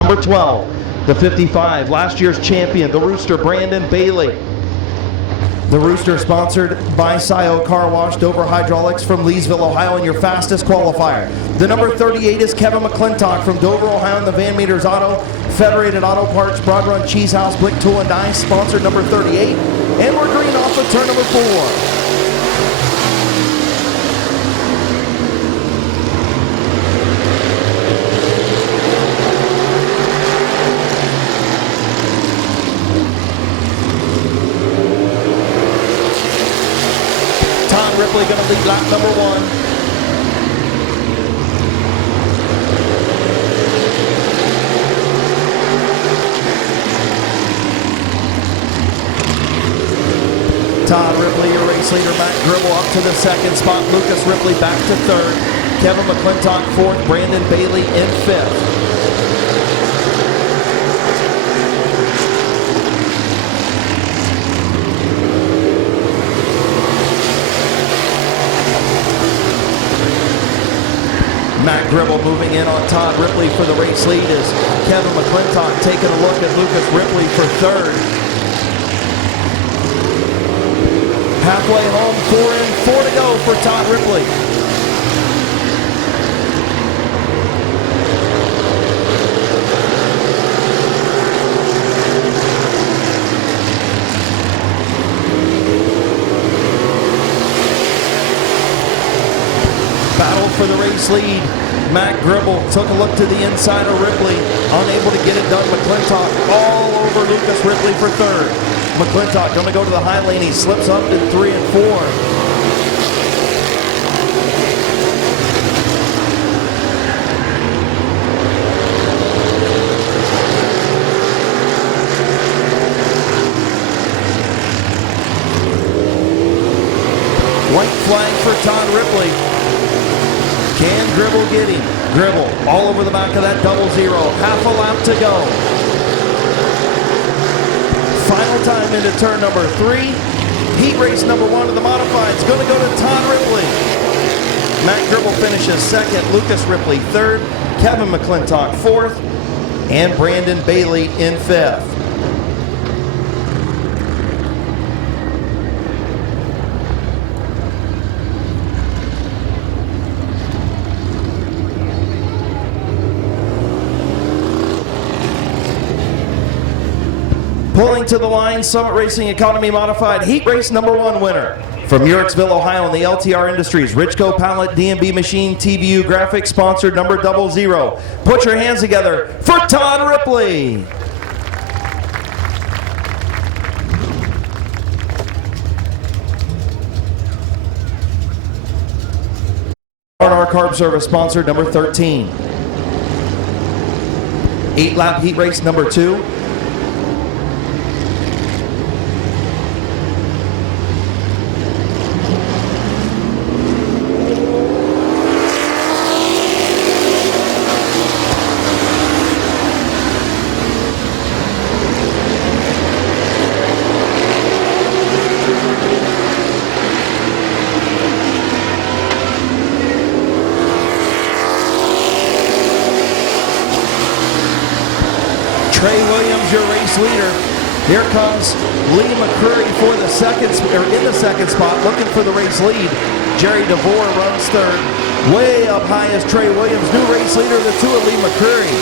Number 12, the 55, last year's champion, the Rooster, Brandon Bailey. The Rooster sponsored by Scio Car Wash, Dover Hydraulics from Leesville, Ohio, and your fastest qualifier. The number 38 is Kevin McClintock from Dover, Ohio, and the Van Meters Auto, Federated Auto Parts, Broad Run Cheese House, Blick Tool and Die, sponsored number 38. And we're green off of turn number 4. Ripley going to lead lap number 1. Todd Ripley, your race leader. Matt Gribble up to the 2nd spot. Lucas Ripley back to 3rd. Kevin McClintock 4th. Brandon Bailey in 5th. Matt Gribble moving in on Todd Ripley for the race lead as Kevin McClintock taking a look at Lucas Ripley for 3rd. Halfway home, 4 in, 4 to go for Todd Ripley. Battle for the race lead. Matt Gribble took a look to the inside of Ripley, unable to get it done. McClintock all over Lucas Ripley for 3rd. McClintock going to go to the high lane. He slips up to 3 and 4. White flag for Todd Ripley. Can Gribble get him? Gribble all over the back of that 00. Half a lap to go. Final time into turn number 3. Heat race number 1 of the modifieds. Going to go to Todd Ripley. Matt Gribble finishes 2nd. Lucas Ripley 3rd. Kevin McClintock 4th. And Brandon Bailey in 5th. Pulling to the line, Summit Racing Economy Modified Heat Race number 1 winner. From Uricksville, Ohio, in the LTR Industries, Richco Pallet DMB Machine TVU Graphics, sponsored number 00. Put your hands together for Todd Ripley. R&R Carb Service, sponsored number 13. 8-lap heat race number 2. Trey Williams, your race leader. Here comes Lee McCurry for the in the second spot, looking for the race lead. Jerry DeVore runs 3rd. Way up high is Trey Williams, new race leader. The 2 of Lee McCurry.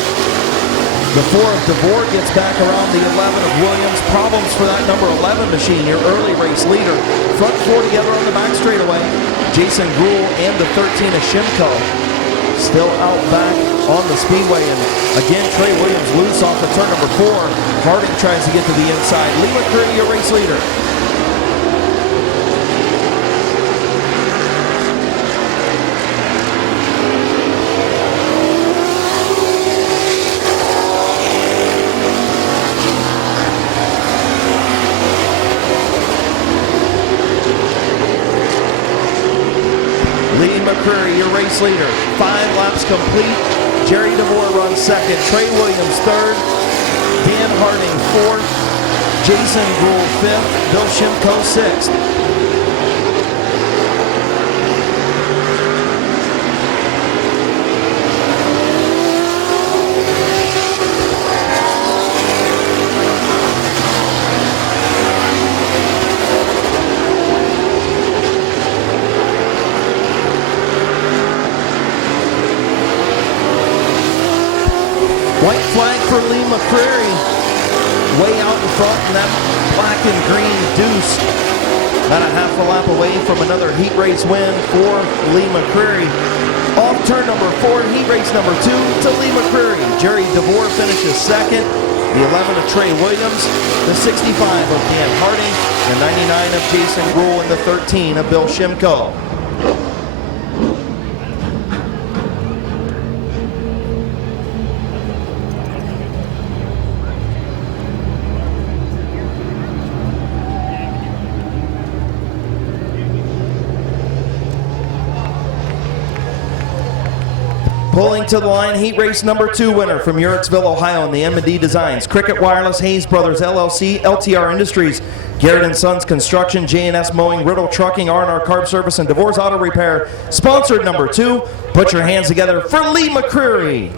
The 4 of DeVore gets back around the 11 of Williams. Problems for that number 11 machine, your early race leader. Front 4 together on the back straightaway. Jason Gruhl and the 13 of Shimko. Still out back on the speedway, and again Trey Williams loose off of turn number 4. Harding tries to get to the inside. Lee McCurry, your race leader. McCreary, your race leader. 5 laps complete. Jerry DeVore runs second. Trey Williams third. Dan Harding fourth. Jason Gould fifth. Bill Shimko sixth. White flag for Lee McCreary. Way out in front in that black and green deuce. About a half a lap away from another heat race win for Lee McCreary. Off turn number 4, heat race number 2 to Lee McCreary. Jerry DeVore finishes second. The 11 of Trey Williams. The 65 of Dan Harding. The 99 of Jason Gould and the 13 of Bill Shimko. Pulling to the line, heat race number 2 winner from Uricksville, Ohio in the M&D Designs, Cricket Wireless, Hayes Brothers LLC, LTR Industries, Garrett & Sons Construction, J&S Mowing, Riddle Trucking, R&R Carb Service, and DeVore's Auto Repair. Sponsored number 2, put your hands together for Lee McCreary.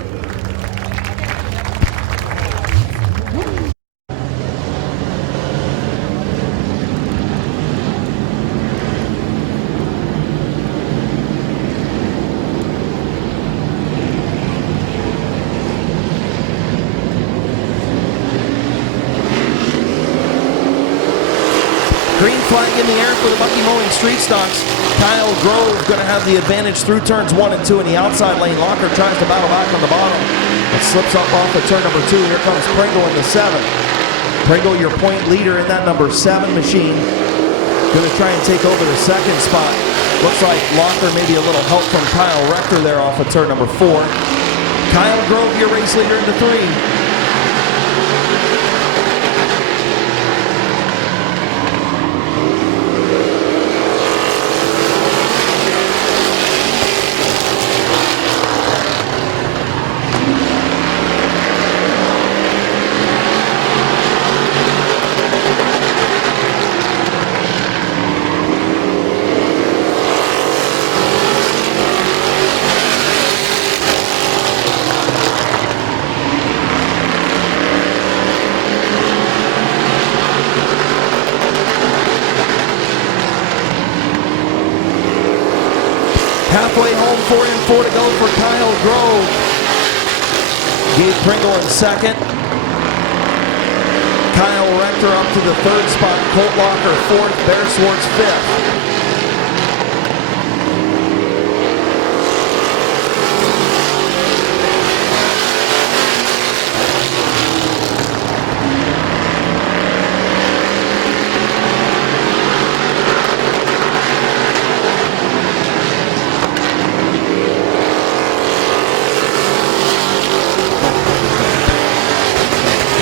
Green flag in the air for the Bucky Mowing Street Stocks. Kyle Grove going to have the advantage through turns 1 and 2 in the outside lane. Locker tries to battle back on the bottom. It slips up off of turn number 2. Here comes Pringle in the 7. Pringle, your point leader in that number 7 machine. Going to try and take over the second spot. Looks like Locker maybe a little help from Kyle Rector there off of turn number 4. Kyle Grove, your race leader in the 3. Halfway home, 4 and 4 to go for Kyle Grove. Gabe Pringle in second. Kyle Rector up to the 3rd spot. Colt Locker 4th. Bear Swartz 5th.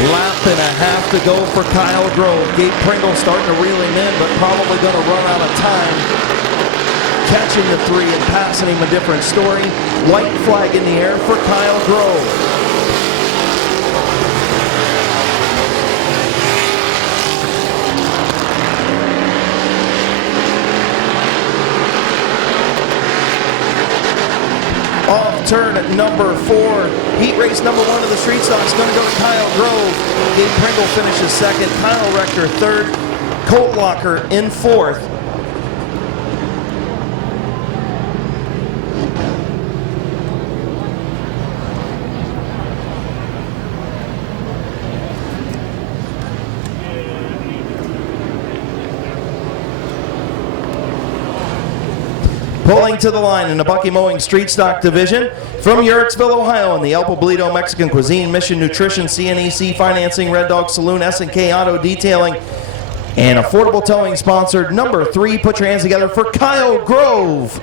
Lap and a half to go for Kyle Grove. Gabe Pringle starting to reel him in, but probably going to run out of time. Catching the 3 and passing him a different story. White flag in the air for Kyle Grove. Off turn at number 4. Heat race number 1 of the Street Stocks going to go to Kyle Grove. Gabe Pringle finishes 2nd. Kyle Rector 3rd. Colt Locker in 4th. Pulling to the line in the Bucky Mowing Street Stock Division from Uricksville, Ohio in the El Poblito Mexican Cuisine, Mission Nutrition, CNEC Financing, Red Dog Saloon, S&K Auto Detailing, and Affordable Towing sponsored number 3. Put your hands together for Kyle Grove.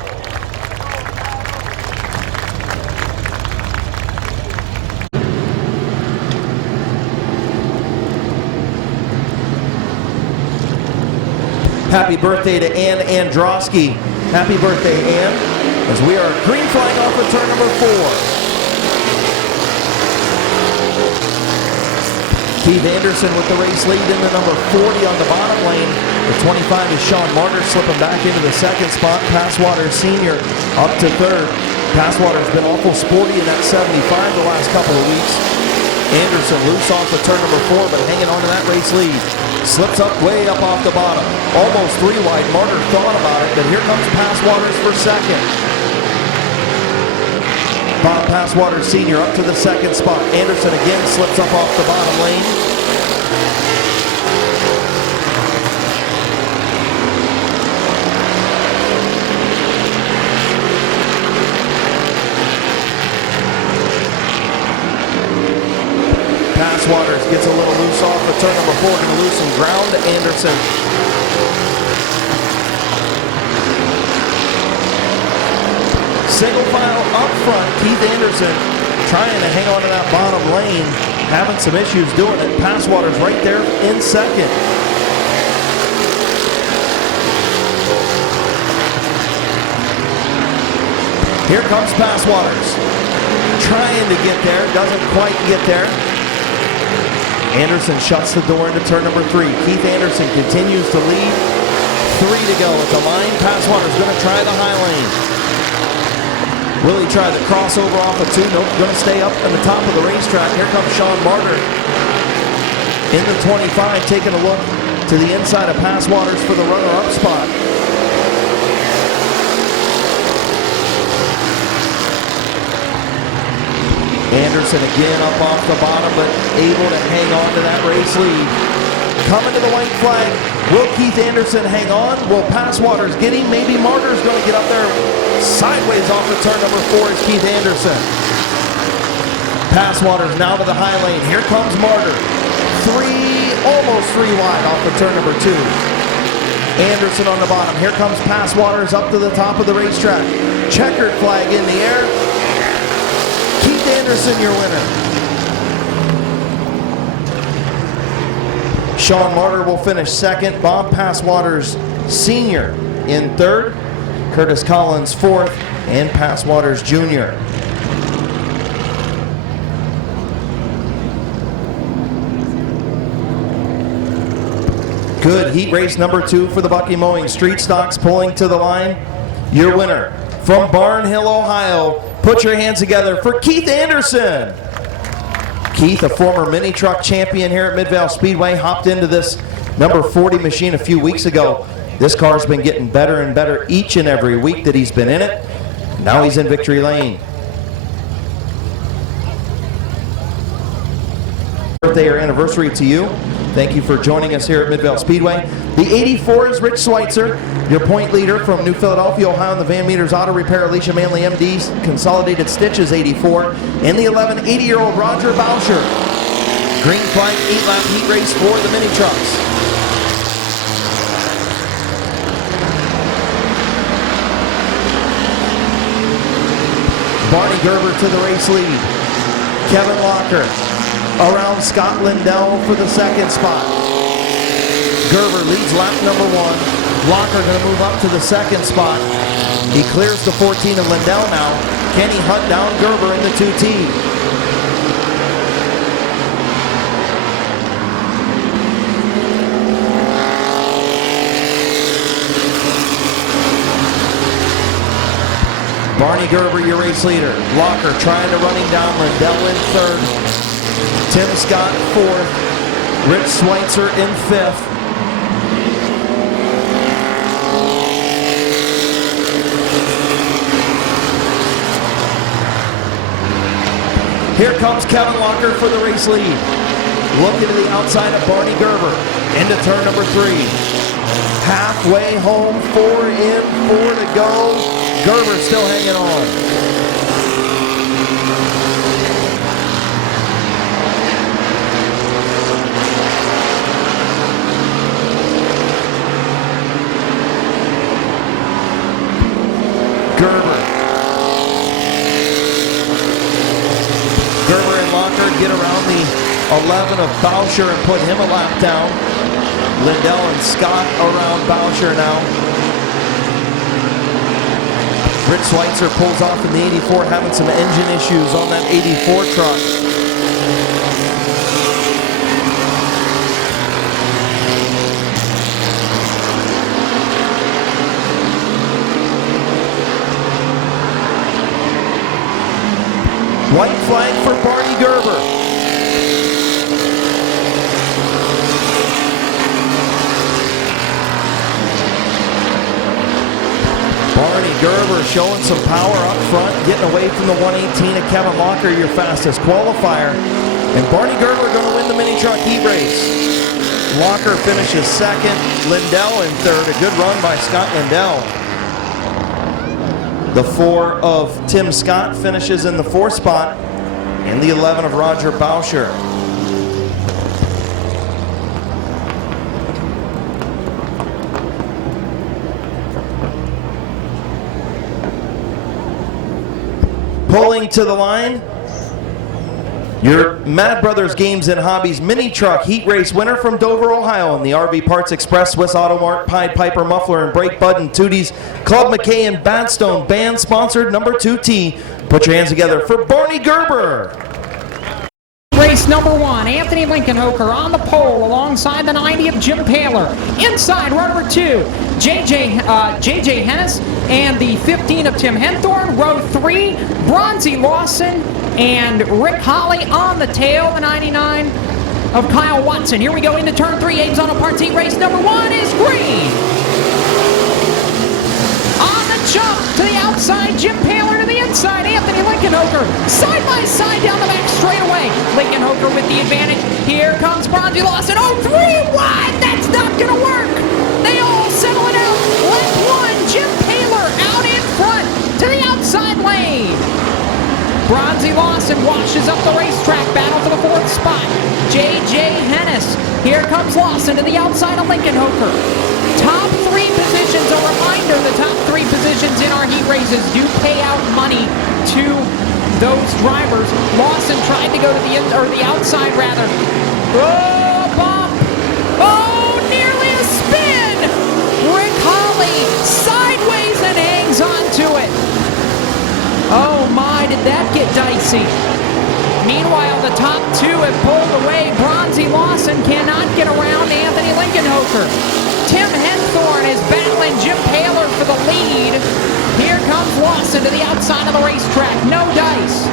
Happy birthday to Ann Androsky. Happy birthday, Ann. as we are green flag off of turn number 4. Keith Anderson with the race lead in the number 40 on the bottom lane. The 25 is Sean Martyr slipping back into the second spot. Passwater Sr. up to third. Passwater's been awful sporty in that 75 the last couple of weeks. Anderson loose off of turn number 4, but hanging on to that race lead. Slips up way up off the bottom. Almost 3 wide. Martyr thought about it, but here comes Passwaters for second. Bob Passwater Sr. up to the second spot. Anderson again slips up off the bottom lane. Passwaters gets a little loose off of turn number 4, going to lose some ground to Anderson. Single file up front, Keith Anderson trying to hang on to that bottom lane, having some issues doing it. Passwater's right there in second. Here comes Passwaters, trying to get there, doesn't quite get there. Anderson shuts the door into turn number 3. Keith Anderson continues to lead. 3 to go at the line. Passwater's going to try the high lane. Will he try the crossover off of 2? Nope, going to stay up on the top of the racetrack. Here comes Sean Martyr in the 25, taking a look to the inside of Passwaters for the runner-up spot. Anderson again up off the bottom, but able to hang on to that race lead. Coming to the white flag. Will Keith Anderson hang on? Will Passwaters get him? Maybe Martyr's going to get up there sideways off of turn number 4 is Keith Anderson. Passwaters now to the high lane. Here comes Martyr. Almost 3 wide off of turn number 2. Anderson on the bottom. Here comes Passwaters up to the top of the racetrack. Checkered flag in the air. Keith Anderson, your winner. Sean Martyr will finish second. Bob Passwaters Sr. in third. Curtis Collins fourth. And Passwaters Jr. Good heat race number 2 for the Bucky Mowing. Street Stocks pulling to the line. Your winner from Barnhill, Ohio. Put your hands together for Keith Anderson. Keith, a former mini truck champion here at Midvale Speedway, hopped into this number 40 machine a few weeks ago. This car's been getting better and better each and every week that he's been in it. Now he's in victory lane. Birthday or anniversary to you. Thank you for joining us here at Midvale Speedway. The 84 is Rich Schweitzer, your point leader from New Philadelphia, Ohio, in the Van Meters Auto Repair. Alicia Manley, MD, Consolidated Stitches, 84. And the 11, 80-year-old Roger Boucher. Green flag, 8-lap heat race for the mini trucks. Barney Gerber to the race lead. Kevin Locker around Scott Lindell for the second spot. Gerber leads lap number 1. Locker going to move up to the second spot. He clears the 14 of Lindell now. Can he hunt down Gerber in the 2T? Barney Gerber, your race leader. Locker trying to run him down. Lindell in third. Tim Scott fourth. Rich Schweitzer in fifth. Here comes Kevin Locker for the race lead. Looking to the outside of Barney Gerber. Into turn number 3. Halfway home, 4 in, 4 to go. Gerber still hanging on. Gerber and Locker get around the 11 of Boucher and put him a lap down. Lindell and Scott around Boucher now. Britt Schweitzer pulls off in the 84, having some engine issues on that 84 truck. White flag for Barney Gerber. Barney Gerber showing some power up front, getting away from the 118 of Kevin Locker, your fastest qualifier. And Barney Gerber going to win the mini truck heat race. Locker finishes second, Lindell in third. A good run by Scott Lindell. The 4 of Tim Scott finishes in the 4th spot, and the 11 of Roger Bauscher. Pulling to the line, your Mad Brothers Games and Hobbies mini truck heat race winner from Dover, Ohio, in the RV Parts Express, Swiss Auto Mart, Pied Piper Muffler and Brake Bud and Tooties, Club McKay and Badstone, band sponsored number 2T. Put your hands together for Barney Gerber. Race number 1, Anthony Lincolnhoker on the pole alongside the 90 of Jim Paler. Inside, row number 2, JJ Hennis and the 15 of Tim Henthorne. Row 3, Bronzy Lawson and Rick Holly on the tail, the 99 of Kyle Watson. Here we go into turn 3, Ames Auto Parts heat race number 1 is green. On the jump to the outside, Jim Paler to the inside, Anthony Lincolnhoker side by side down the back straightaway. Lincolnhoker with the advantage. Here comes Bronzy Lawson. Oh, 3 wide. That's not going to work. They all settle it out. Lap 1, Jim Paler out in front to the outside lane. Bronzy Lawson washes up the racetrack, battle for the 4th spot. J.J. Hennis. Here comes Lawson to the outside of Lincolnhoker. Top 3 positions, a reminder, the top 3 positions in our heat races do pay out money to those drivers. Lawson tried to go to the outside rather. Oh, bump! Oh, nearly a spin! Rick Holly sideways and hangs onto it. Oh my, did that get dicey. Meanwhile, the top 2 have pulled away. Bronzy Lawson cannot get around Anthony Lincolnhoker. Tim Henthorne is battling Jim Paler for the lead. Here comes Lawson to the outside of the racetrack. No dice.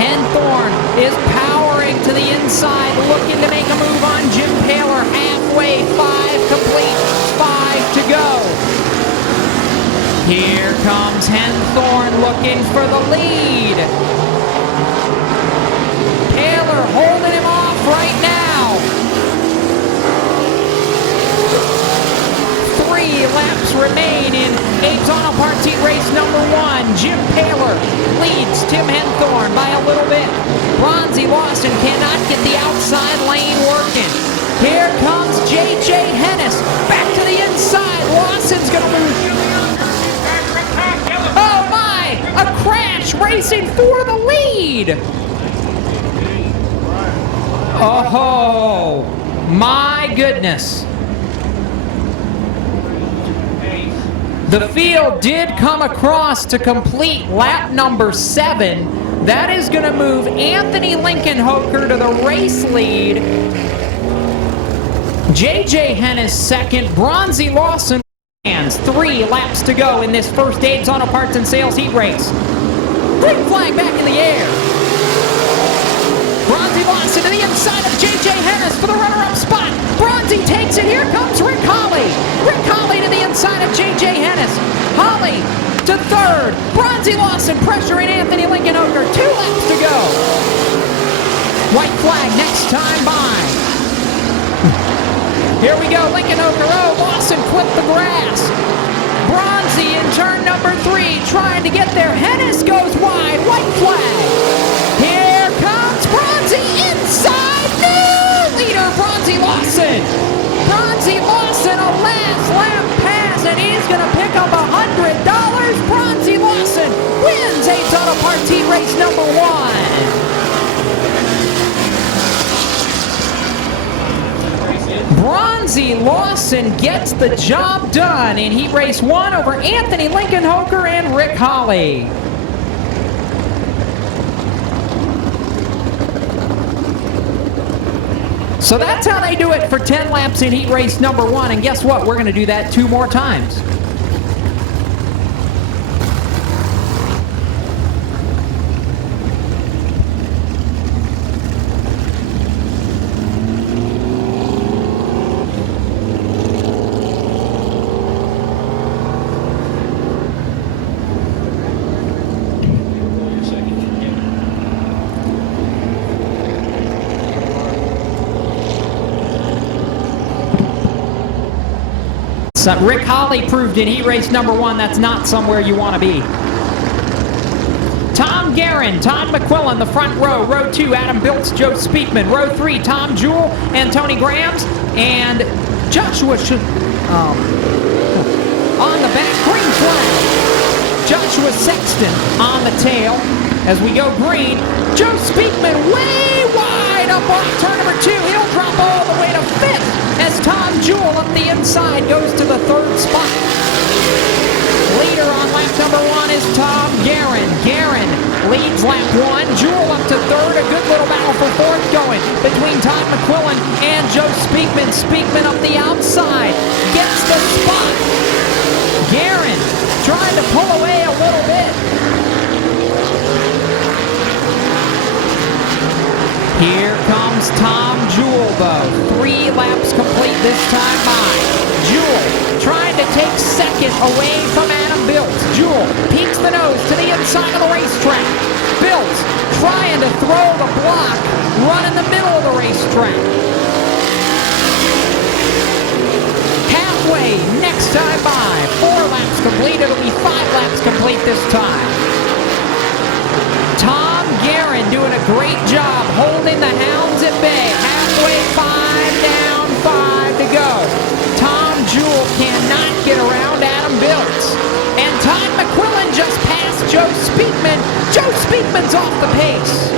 Henthorne is powering to the inside, looking to make a move on Jim Paler. Halfway, 5 complete, 5 to go. Here comes Henthorne looking for the lead. Paler holding him off right now. 3 laps remain in Ames Auto Parts heat race number 1. Jim Paler leads Tim Henthorne by a little bit. Bronzy Lawson cannot get the outside lane working. Here comes J.J. Hennis back to the inside. Lawson's going to lose. Oh my! A crash racing for the lead! Oh, my goodness. The field did come across to complete lap number 7. That is going to move Anthony Lincolnhoker to the race lead. J.J. Hennis second. Bronzy Lawson. 3 laps to go in this first Ames Auto Parts and Sales heat race. Green flag back in the air. Bronzy Lawson to the inside of J.J. Hennis for the runner-up spot. Bronzy takes it. Here comes Rick Holly. Rick Holly to the inside of J.J. Hennis. Holly to 3rd. Bronzy Lawson pressuring Anthony Lincolnhoker. 2 laps to go. White flag next time by. Here we go, Lincolnhoker. Oh, Lawson clipped the grass. Bronzy in turn number 3, trying to get there. Hennis goes wide. White flag. Here comes Bronzy inside. New leader, Bronzy Lawson. Bronzy Lawson, a last lap pass, and he's going to pick up $100. Bronzy Lawson wins Ames Auto Parts heat race number 1. Bronzy Charlie Lawson gets the job done in Heat Race 1 over Anthony Lincoln-Hoker and Rick Holly. So that's how they do it for 10 laps in Heat Race number 1, and guess what? We're going to do that 2 more times. Rick Holly proved in Heat Race number 1 that's not somewhere you want to be. Tom Guerin, Todd McQuillan, the front row. Row 2, Adam Biltz, Joe Speakman. Row 3, Tom Jewell and Tony Grams. And Joshua on the back, green flag. Joshua Sexton on the tail. As we go green, Joe Speakman way wide up off turn number 2. He'll drop all the way to 5th. As Tom Jewell up the inside goes to the 3rd spot. Leader on lap number 1 is Tom Guerin. Guerin leads lap 1. Jewell up to 3rd. A good little battle for 4th going between Todd McQuillan and Joe Speakman. Speakman up the outside gets the spot. Guerin trying to pull away a little bit. Here comes Tom Jewell, though. 3 laps complete this time by. Jewell trying to take 2nd away from Adam Biltz. Jewell peeks the nose to the inside of the racetrack. Biltz trying to throw the block, run in the middle of the racetrack. Halfway, next time by. 4 laps complete. It'll be 5 laps complete this time. Tom Guerin doing a great job holding the hounds at bay. Halfway, 5 down, 5 to go. Tom Jewell cannot get around Adam Biltz. And Todd McQuillan just passed Joe Speakman. Joe Speakman's off the pace.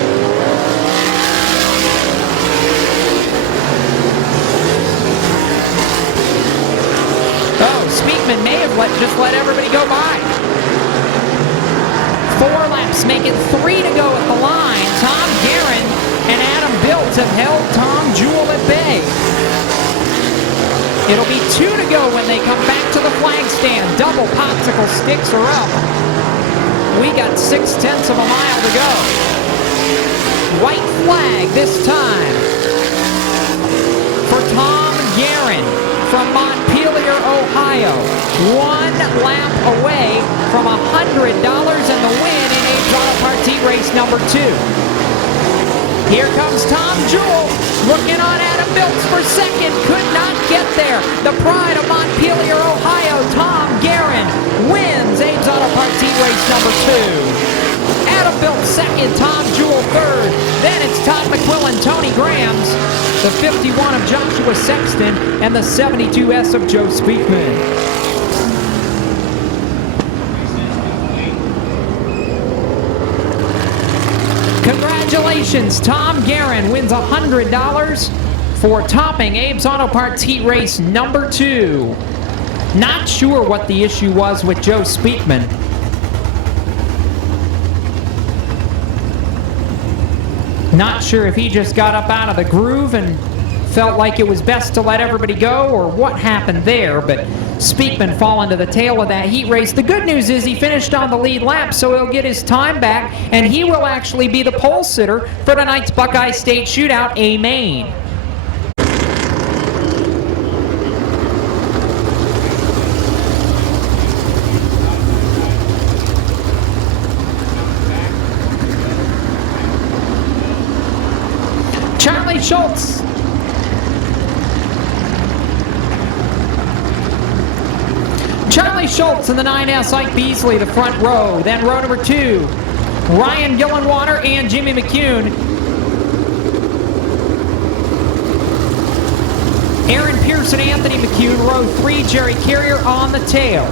Oh, Speakman may have just let everybody go by. 4 laps make it 3 to go at the line. Tom Guerin and Adam Biltz have held Tom Jewell at bay. It'll be 2 to go when they come back to the flag stand. Double popsicle sticks are up. We got 0.6 of a mile to go. White flag this time for Tom Guerin from Montpelier, Ohio. 1 lap away from $100 and the win in Abe's Auto Parts Heat Race number 2. Here comes Tom Jewell, looking on Adam Biltz for 2nd, could not get there. The pride of Montpelier, Ohio, Tom Guerin wins Abe's Auto Parts Heat Race number 2. Adam Biltz 2nd, Tom Jewell 3rd. Then it's Todd McQuillan, Tony Grams, the 51 of Joshua Sexton, and the 72S of Joe Speakman. Congratulations, Tom Guerin wins $100 for topping Abe's Auto Parts Heat Race number 2. Not sure what the issue was with Joe Speakman. Not sure if he just got up out of the groove and felt like it was best to let everybody go or what happened there, but Speakman falling to the tail of that heat race. The good news is he finished on the lead lap, so he'll get his time back, and he will actually be the pole sitter for tonight's Buckeye State Shootout A Main. Charlie Schultz. Charlie Schultz in the 9S, Ike Beasley, the front row. Then row number 2, Ryan Gillenwater and Jimmy McCune. Aaron Pearson, Anthony McCune, row 3, Jerry Carrier on the tail.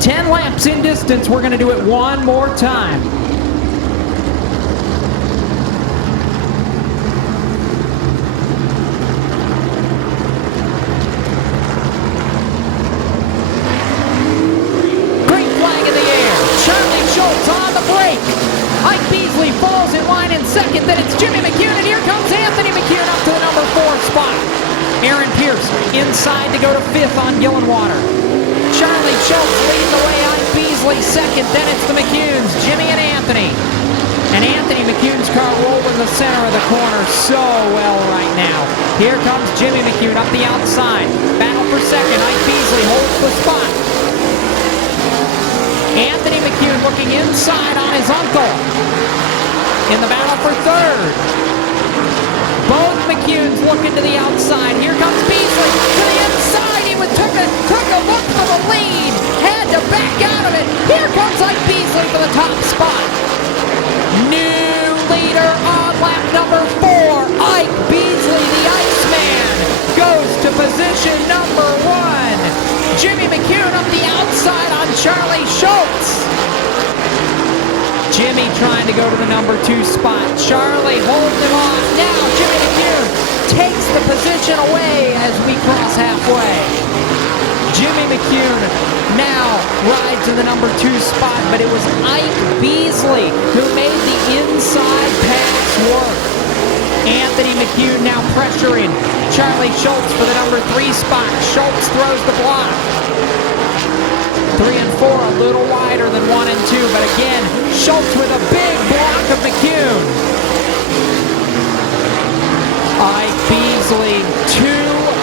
10 laps in distance. We're going to do it one more time. Ike Beasley falls in line in second. Then it's Jimmy McCune, and here comes Anthony McCune up to the number 4 spot. Aaron Pierce inside to go to 5th on Gillenwater. Charlie Schultz leading the way. Ike Beasley second. Then it's the McCunes, Jimmy and Anthony. And Anthony McCune's car rolled in the center of the corner so well right now. Here comes Jimmy McCune up the outside. Battle for second. Ike Beasley holds the spot. Anthony McCune looking inside on his uncle. In the battle for third. Both McCunes looking to the outside. Here comes Beasley to the inside. He took a look for the lead. Had to back out of it. Here comes Ike Beasley for the top spot. New leader on lap number 4. Ike Beasley, the Iceman, goes to position number 1. Jimmy McCune up the outside on Charlie Schultz. Jimmy trying to go to the number 2 spot. Charlie holds him off. Now Jimmy McCune takes the position away as we cross halfway. Jimmy McCune now rides in the number 2 spot, but it was Ike Beasley who made the inside pass work. Anthony McCune now pressuring Charlie Schultz for the number 3 spot. Schultz throws the block. 3 and 4 a little wider than 1 and 2, but again, Schultz with a big block of McCune. Ike Beasley, 2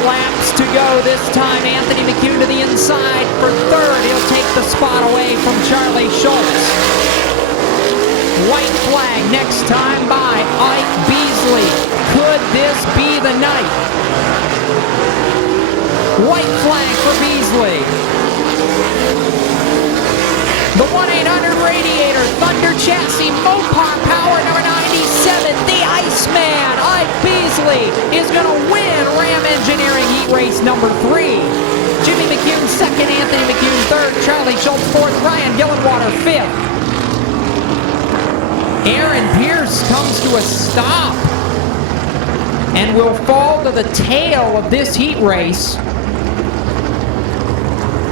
laps to go this time. Anthony McCune to the inside for third. He'll take the spot away from Charlie Schultz. White flag next time by Ike Beasley. Could this be the night? White flag for Beasley. The 1-800 Radiator Thunder Chassis Mopar Power number 97. The Iceman, Ike Beasley, is going to win Ram Engineering Heat Race number 3. Jimmy McCune second, Anthony McCune third, Charlie Schultz fourth, Ryan Gillenwater fifth. Aaron Pierce comes to a stop and will fall to the tail of this heat race.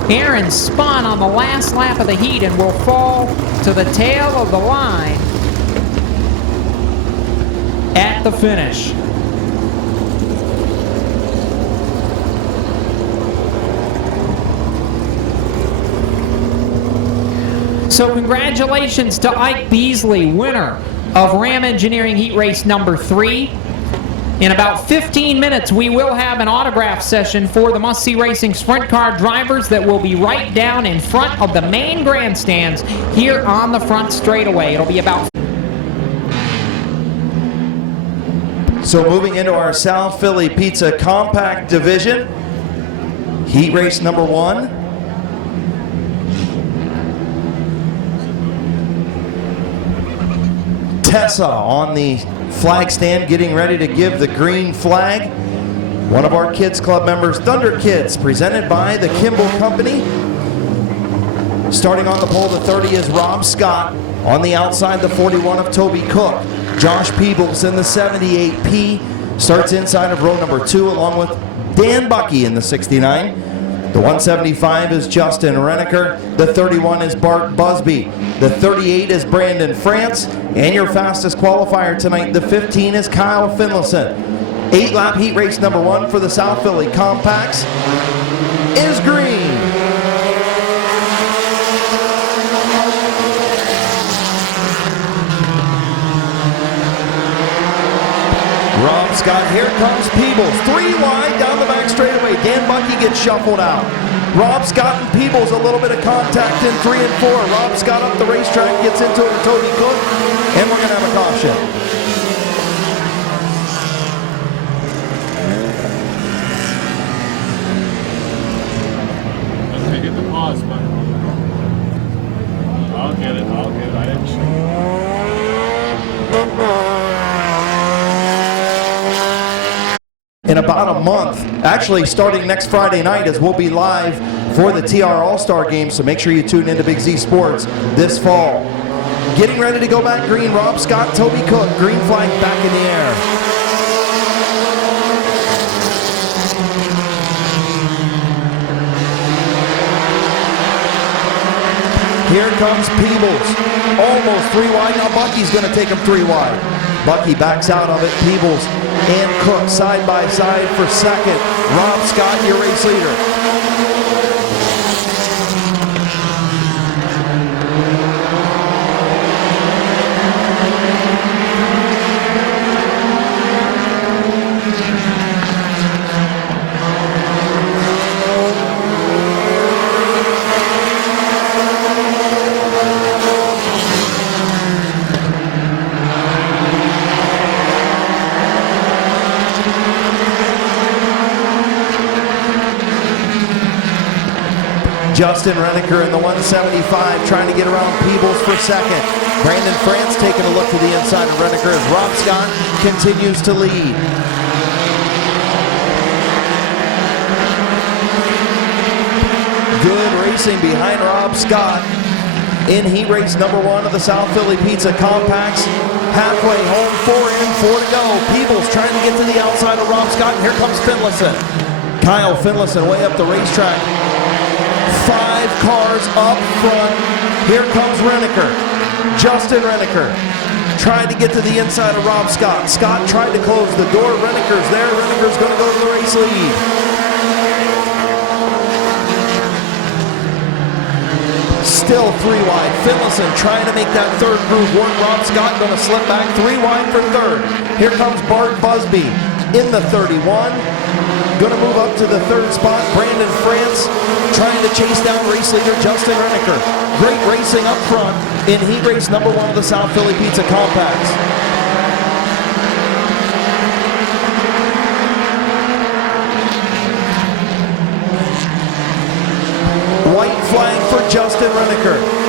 Aaron spun on the last lap of the heat and will fall to the tail of the line at the finish. So congratulations to Ike Beasley, winner of Ram Engineering Heat Race number 3. In about 15 minutes, we will have an autograph session for the Must See Racing Sprint Car drivers that will be right down in front of the main grandstands here on the front straightaway. It'll be about... So moving into our South Philly Pizza Compact Division, heat race number 1. Tessa on the flag stand getting ready to give the green flag. One of our Kids Club members, Thunder Kids, presented by the Kimball Company. Starting on the pole, the 30 is Rob Scott. On the outside, the 41 of Toby Cook. Josh Peebles in the 78P starts inside of row number 2 along with Dan Bucky in the 69. The 175 is Justin Reneker. The 31 is Bart Busby. The 38 is Brandon France. And your fastest qualifier tonight, the 15 is Kyle Finlayson. 8-lap heat race number 1 for the South Philly Compacts is green. Rob Scott, here comes Peebles. 3 wide down the back straightaway. Dan Bucky gets shuffled out. Rob Scott and Peebles, a little bit of contact in 3 and 4. Rob Scott up the racetrack, gets into it with Toby Cook, and we're going to have a caution. Let me hit the pause button. I'll get it. I didn't show. In about a month, actually starting next Friday night, as we'll be live for the TR All-Star Game, so make sure you tune into Big Z Sports this fall. Getting ready to go back green, Rob Scott, Toby Cook, green flag back in the air. Here comes Peebles. Almost 3 wide. Now Bucky's going to take him 3 wide. Bucky backs out of it. Peebles and Cook side by side for second. Rob Scott, your race leader. Justin Reneker in the 175 trying to get around Peebles for second. Brandon France taking a look to the inside of Reneker as Rob Scott continues to lead. Good racing behind Rob Scott in heat race number 1 of the South Philly Pizza Compacts. Halfway home, 4 in, 4 to go. Peebles trying to get to the outside of Rob Scott, and here comes Finlayson. Kyle Finlayson way up the racetrack. 5 cars up front. Here comes Reneker. Justin Reneker trying to get to the inside of Rob Scott. Scott tried to close the door. Reneker's there. Reneker's going to go to the race lead. Still 3 wide. Finlayson trying to make that third groove work. Rob Scott going to slip back 3 wide for third. Here comes Bart Busby in the 31. Going to move up to the 3rd spot. Brandon France trying to chase down race leader Justin Reneker. Great racing up front in heat race number 1 of the South Philly Pizza Compacts. White flag for Justin Reneker.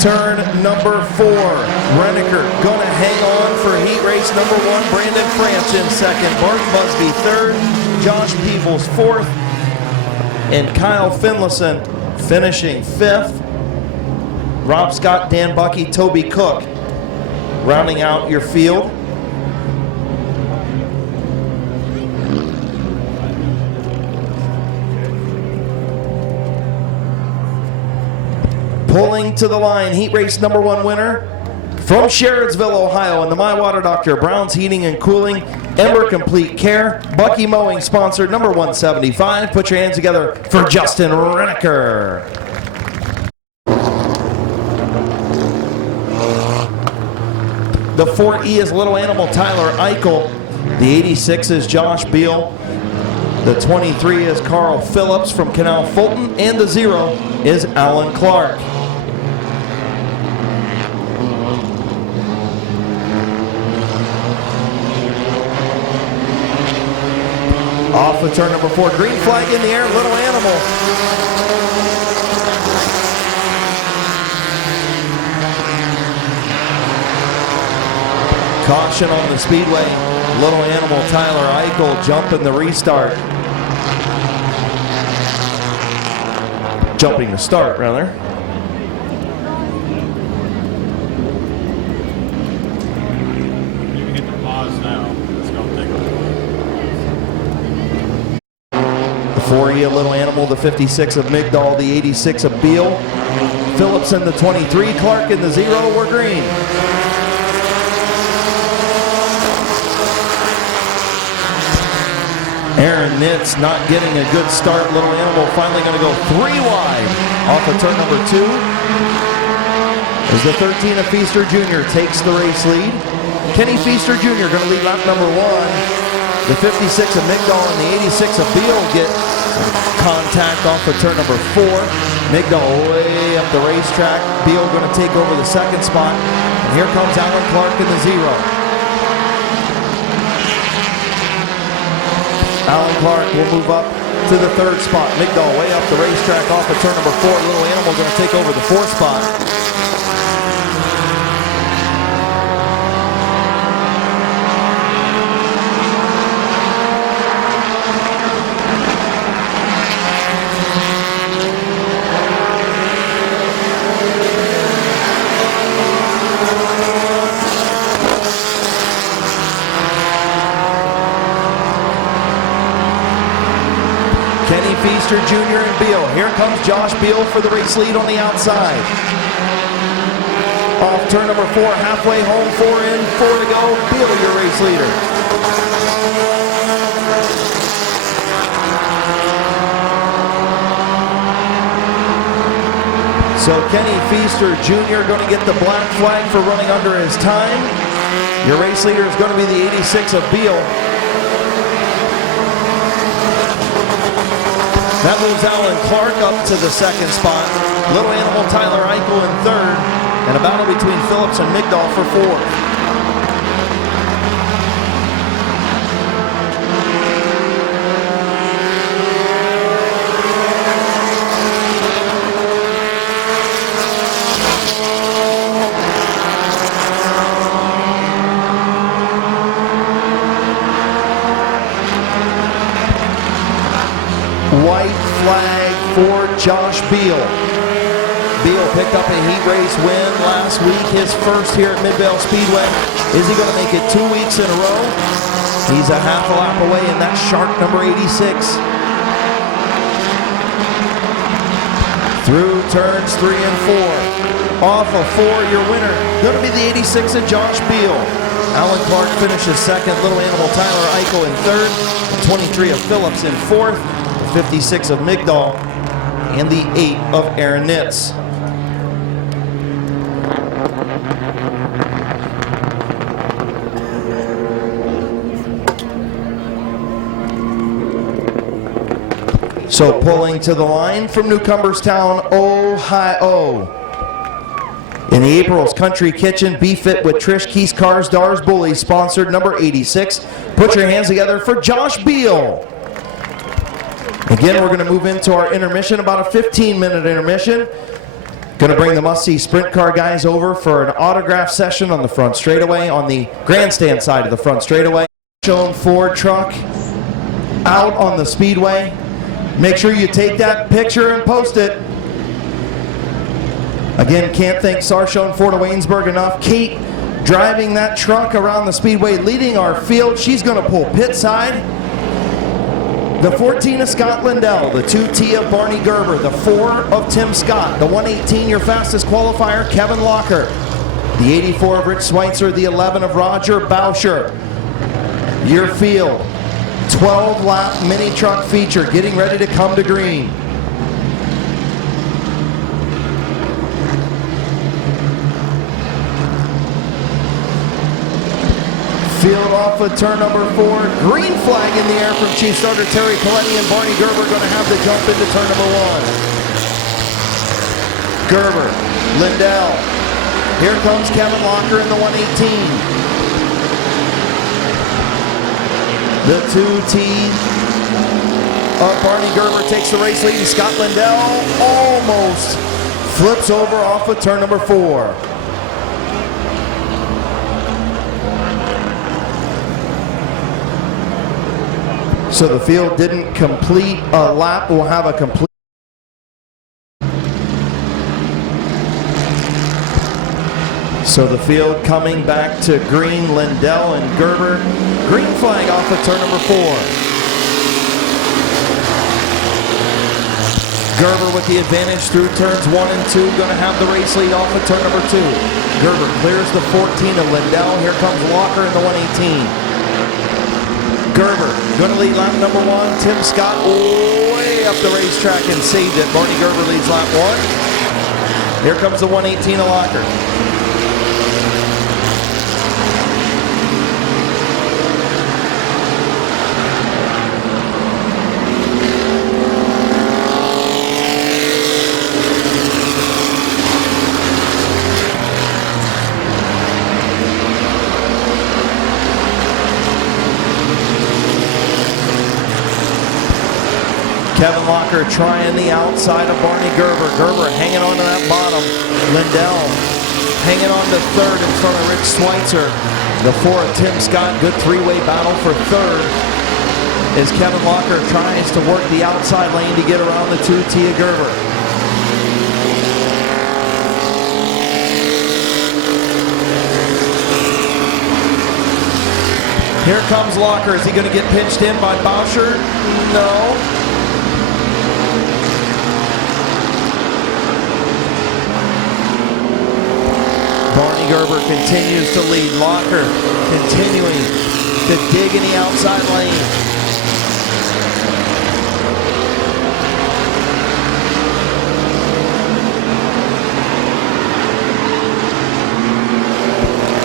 Turn number 4. Reneker going to hang on for heat race number 1. Brandon France in second. Bart Busby third. Josh Peebles fourth. And Kyle Finlayson finishing 5th. Rob Scott, Dan Bucky, Toby Cook rounding out your field. Pulling to the line, heat race number 1 winner from Sherrodsville, Ohio, in the My Water Doctor, Brown's Heating and Cooling, Ember Complete Care, Bucky Mowing sponsored, number 175. Put your hands together for Justin Reneker. The 4E is Little Animal Tyler Eichel. The 86 is Josh Beal. The 23 is Carl Phillips from Canal Fulton. And the 0 is Alan Clark. Off of turn number 4, green flag in the air, Little Animal. Caution on the speedway, Little Animal Tyler Eichel jumping the restart. Jumping the start, rather. You can hit the pause now. Let's go take a look. 4E, a Little Animal, the 56 of Migdal, the 86 of Beal. Phillips in the 23, Clark in the 0, we're green. Aaron Nitz not getting a good start. Little Animal finally going to go 3 wide off of turn number 2. As the 13 of Feaster Jr. takes the race lead. Kenny Feaster Jr. going to lead lap number 1. The 56 of Migdal and the 86 of Beal get contact off of turn number 4. Migdal way up the racetrack. Beal going to take over the 2nd spot. And here comes Alan Clark in the 0. Alan Clark will move up to the 3rd spot. Migdal way up the racetrack off of turn number 4. Little Animal going to take over the 4th spot. Feaster Jr. and Beal. Here comes Josh Beal for the race lead on the outside. Off turn number 4, halfway home, 4 in, 4 to go. Beal, your race leader. So Kenny Feaster Jr. going to get the black flag for running under his time. Your race leader is going to be the 86 of Beal. That moves Alan Clark up to the second spot. Little Animal Tyler Eichel in third. And a battle between Phillips and Migdal for fourth. White flag for Josh Beal. Beal picked up a heat race win last week, his first here at Midvale Speedway. Is he going to make it 2 weeks in a row? He's a half a lap away, and that's Shark number 86. Through turns 3 and 4. Off of 4, your winner going to be the 86 of Josh Beal. Alan Clark finishes second, Little Animal Tyler Eichel in third, the 23 of Phillips in fourth, 56 of Migdal, and the 8 of Aaron Nitz. So pulling to the line from Newcomerstown, Ohio. In the April's Country Kitchen, Be Fit with Trish Keys Cars, Dars, Bullies, sponsored number 86. Put your hands together for Josh Beal. Again, we're going to move into our intermission, about a 15-minute intermission. Going to bring the must-see sprint car guys over for an autograph session on the front straightaway, on the grandstand side of the front straightaway. Shown Ford truck out on the speedway. Make sure you take that picture and post it. Again, can't thank Sarshone Ford of Waynesburg enough. Kate driving that truck around the speedway, leading our field. She's going to pull pit side. The 14 of Scott Lindell, the 2T of Barney Gerber, the 4 of Tim Scott, the 118, your fastest qualifier, Kevin Locker, the 84 of Rich Schweitzer, the 11 of Roger Bauscher. Your field, 12-lap mini truck feature, getting ready to come to green. Field off with turn number 4. Green flag in the air from Chief Starter Terry Coletti, and Barney Gerber going to have the jump into turn number 1. Gerber, Lindell. Here comes Kevin Locker in the 118. The 2T of Barney Gerber takes the race lead, and Scott Lindell almost flips over off of turn number 4. So the field didn't complete a lap. We'll have a complete. So the field coming back to green, Lindell and Gerber. Green flag off of turn number 4. Gerber with the advantage through turns 1 and 2. Going to have the race lead off of turn number 2. Gerber clears the 14 of Lindell. Here comes Walker in the 118. Gerber going to lead lap number 1. Tim Scott way up the racetrack and saved it. Barney Gerber leads lap 1. Here comes the 118 of Locker. Kevin Locker trying the outside of Barney Gerber. Gerber hanging on to that bottom. Lindell hanging on to third in front of Rich Schweitzer. The 4 of Tim Scott. Good three-way battle for third as Kevin Locker tries to work the outside lane to get around the 2T of Gerber. Here comes Locker. Is he going to get pinched in by Bauscher? No. Barney Gerber continues to lead. Locker continuing to dig in the outside lane.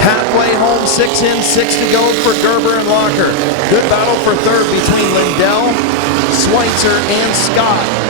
Halfway home, 6 in, 6 to go for Gerber and Locker. Good battle for third between Lindell, Schweitzer, and Scott.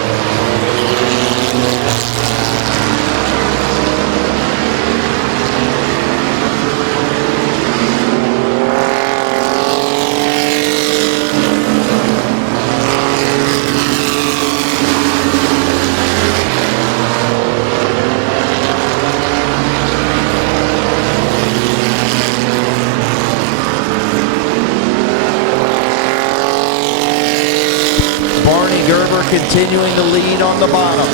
Gerber continuing to lead on the bottom.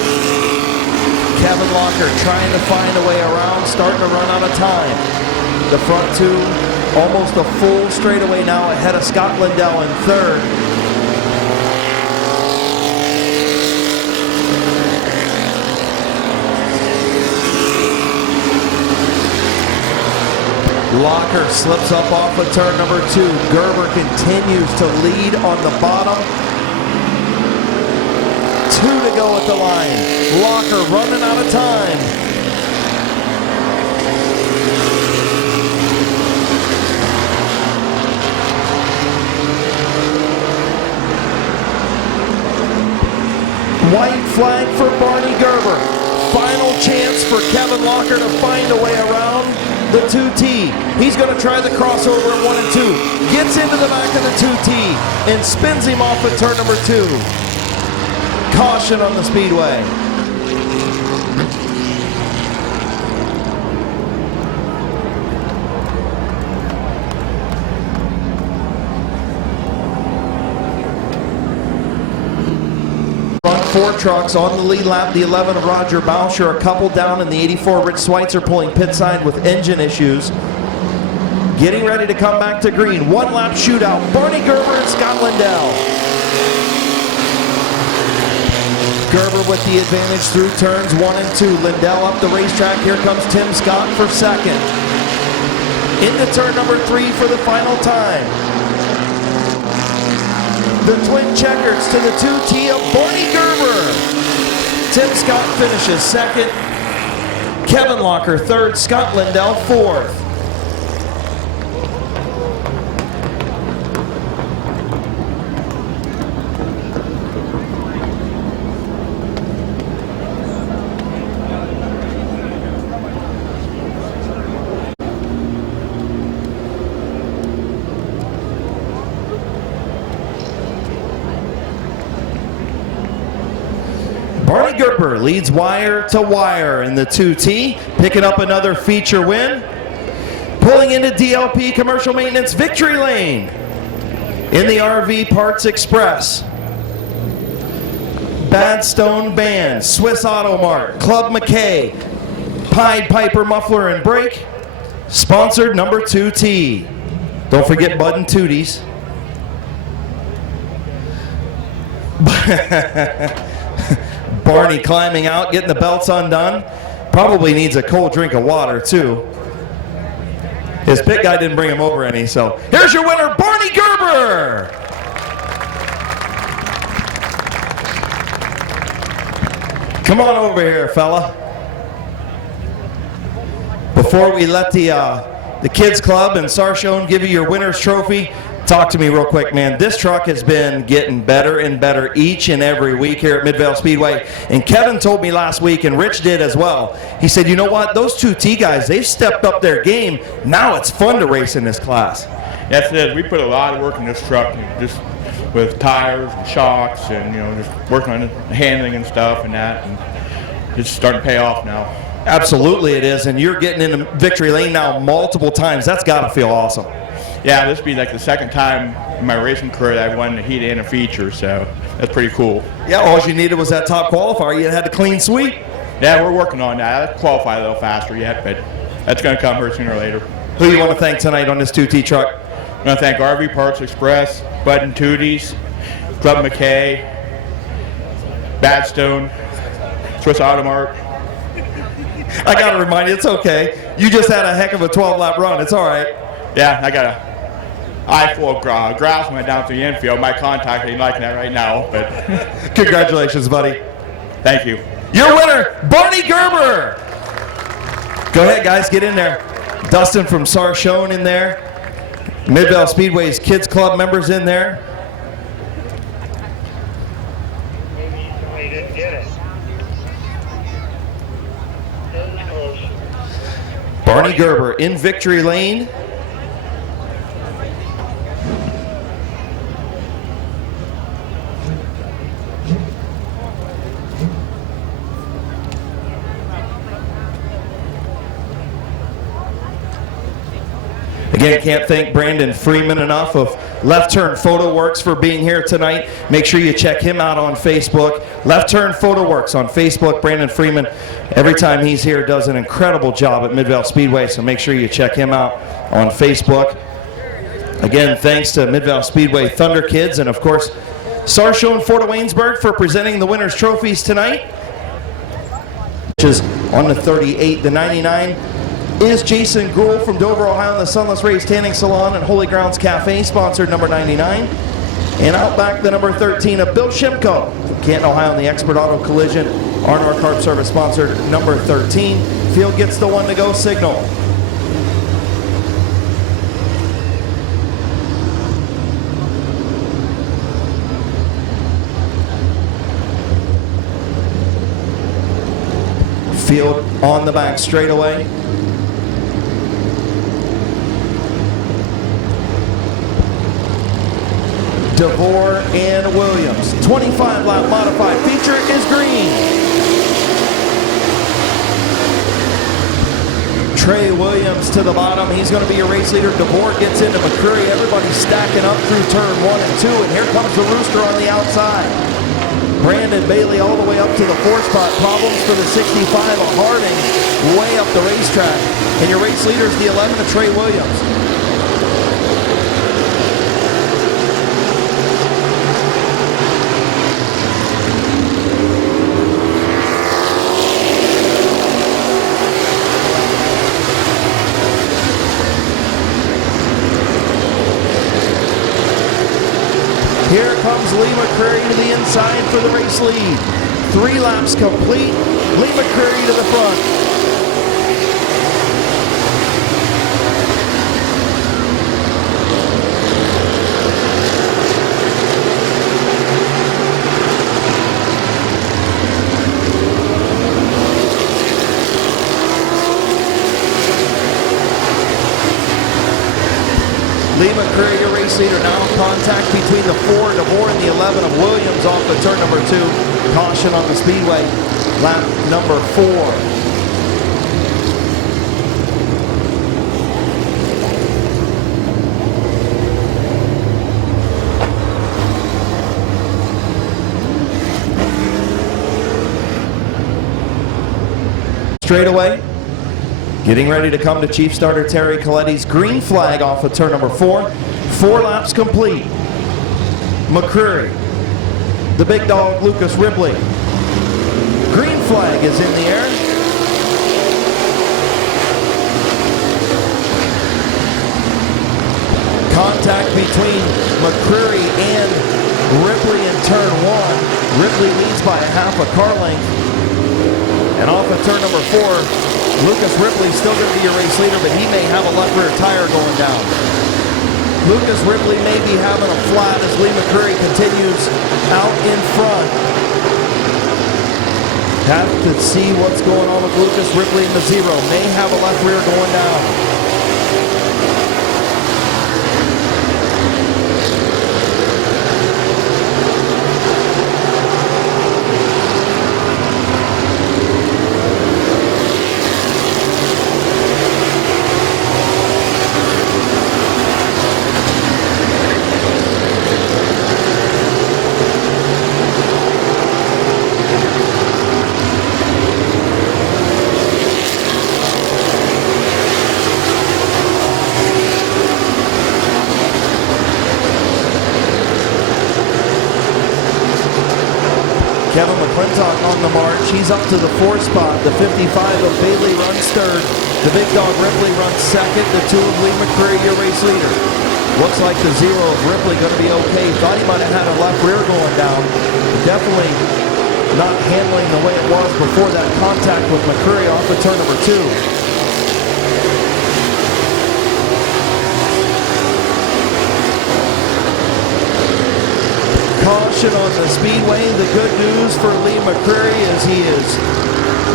Kevin Locker trying to find a way around, starting to run out of time. The front two almost a full straightaway now ahead of Scott Lindell in third. Locker slips up off of turn number 2. Gerber continues to lead on the bottom. 2 to go at the line. Locker running out of time. White flag for Barney Gerber. Final chance for Kevin Locker to find a way around the 2T. He's going to try the crossover at 1 and 2. Gets into the back of the 2T and spins him off at turn number 2. Caution on the speedway. Front 4 trucks on the lead lap. The 11 of Roger Bauscher, a couple down in the 84 Rich Schweitzer pulling pit side with engine issues. Getting ready to come back to green. 1 lap shootout. Barney Gerber and Scott Lindell. Gerber with the advantage through turns 1 and 2. Lindell up the racetrack. Here comes Tim Scott for second. Into turn number 3 for the final time. The twin checkers to the 2T of Barney Gerber. Tim Scott finishes second. Kevin Locker third. Scott Lindell fourth. Barney Gerber leads wire to wire in the 2T, picking up another feature win. Pulling into DLP Commercial Maintenance Victory Lane in the RV Parts Express. Badstone Band, Swiss Auto Mart, Club McKay, Pied Piper Muffler and Brake, sponsored number 2T. Don't forget Bud and Tooties. Barney climbing out, getting the belts undone. Probably needs a cold drink of water, too. His pit guy didn't bring him over any, so. Here's your winner, Barney Gerber! Come on over here, fella. Before we let the Kids Club and Sarshone give you your winner's trophy, talk to me real quick, man. This truck has been getting better and better each and every week here at Midvale Speedway. And Kevin told me last week, and Rich did as well, he said, you know what, those 2T guys, they've stepped up their game. Now it's fun to race in this class. Yes, it is. We put a lot of work in this truck, just with tires and shocks and, just working on the handling and stuff and that. And it's starting to pay off now. Absolutely it is. And you're getting into victory lane now multiple times. That's got to feel awesome. Yeah, this would be like the second time in my racing career that I won the heat and a feature, so that's pretty cool. Yeah, all you needed was that top qualifier. You had a clean sweep. Yeah, we're working on that. I'll qualify a little faster yet, but that's going to come here sooner or later. Who do you want to thank tonight on this 2T truck? I want to thank RV Parts Express, Bud and Tooties, Club McKay, Badstone, Swiss Auto Mart. I got to remind you, it's okay. You just had a heck of a 12-lap run. It's all right. Yeah, I got a eye full of grouse went down to the infield. My contact ain't liking that right now, but Congratulations, buddy. thank you. Your winner, Barney Gerber. Go ahead, guys, get in there. Dustin from Sarshone in there. Midvale Speedway's Kids Club members in there. We didn't get it. That was close. Barney Gerber in victory lane. Again, can't thank Brandon Freeman enough of Left Turn Photo Works for being here tonight. Make sure you check him out on Facebook. Left Turn Photo Works on Facebook. Brandon Freeman, every time he's here, does an incredible job at Midvale Speedway, so make sure you check him out on Facebook. Again, thanks to Midvale Speedway Thunder Kids and, of course, Sarshone Fort of Waynesburg for presenting the winners' trophies tonight. Which is on the 38, the 99. Is Jason Gould from Dover, Ohio, in the Sunless Rays Tanning Salon and Holy Grounds Cafe, sponsored number 99. And out back, the number 13 of Bill Shimko from Canton, Ohio, in the Expert Auto Collision, R&R Carb Service, sponsored number 13. Field gets the 1 to go signal. Field on the back straightaway. DeVore and Williams. 25-lap modified feature is green. Trey Williams to the bottom. He's going to be your race leader. DeVore gets into McCreary. Everybody's stacking up through turn 1 and 2. And here comes the Rooster on the outside. Brandon Bailey all the way up to the 4 spot. Problems for the 65 of Harding way up the racetrack. And your race leader is the 11 of Trey Williams. Here comes Lee McCreary to the inside for the race lead. 3 laps complete. Lee McCreary to the front. Lee McCreary, your race leader, now in contact between the 4 DeVore and the 11 of Williams off the turn number 2. Caution on the speedway, lap number 4. Straightaway. Getting ready to come to Chief Starter Terry Coletti's green flag off of turn number 4. 4 laps complete. McCreary. The big dog, Lucas Ripley. Green flag is in the air. Contact between McCreary and Ripley in turn 1. Ripley leads by a half a car length. And off of turn number 4, Lucas Ripley's still going to be your race leader, but he may have a left rear tire going down. Lucas Ripley may be having a flat as Lee McCreary continues out in front. Have to see what's going on with Lucas Ripley in the 0. May have a left rear going down. Kevin McClintock on the march. He's up to the 4 spot. The 55 of Bailey runs third. The big dog Ripley runs second. The 2 of Lee McCreary, your race leader. Looks like the 0 of Ripley going to be okay. Thought he might have had a left rear going down. Definitely not handling the way it was before that contact with McCreary off of turn number 2. Caution on the speedway. The good news for Lee McCreary is he is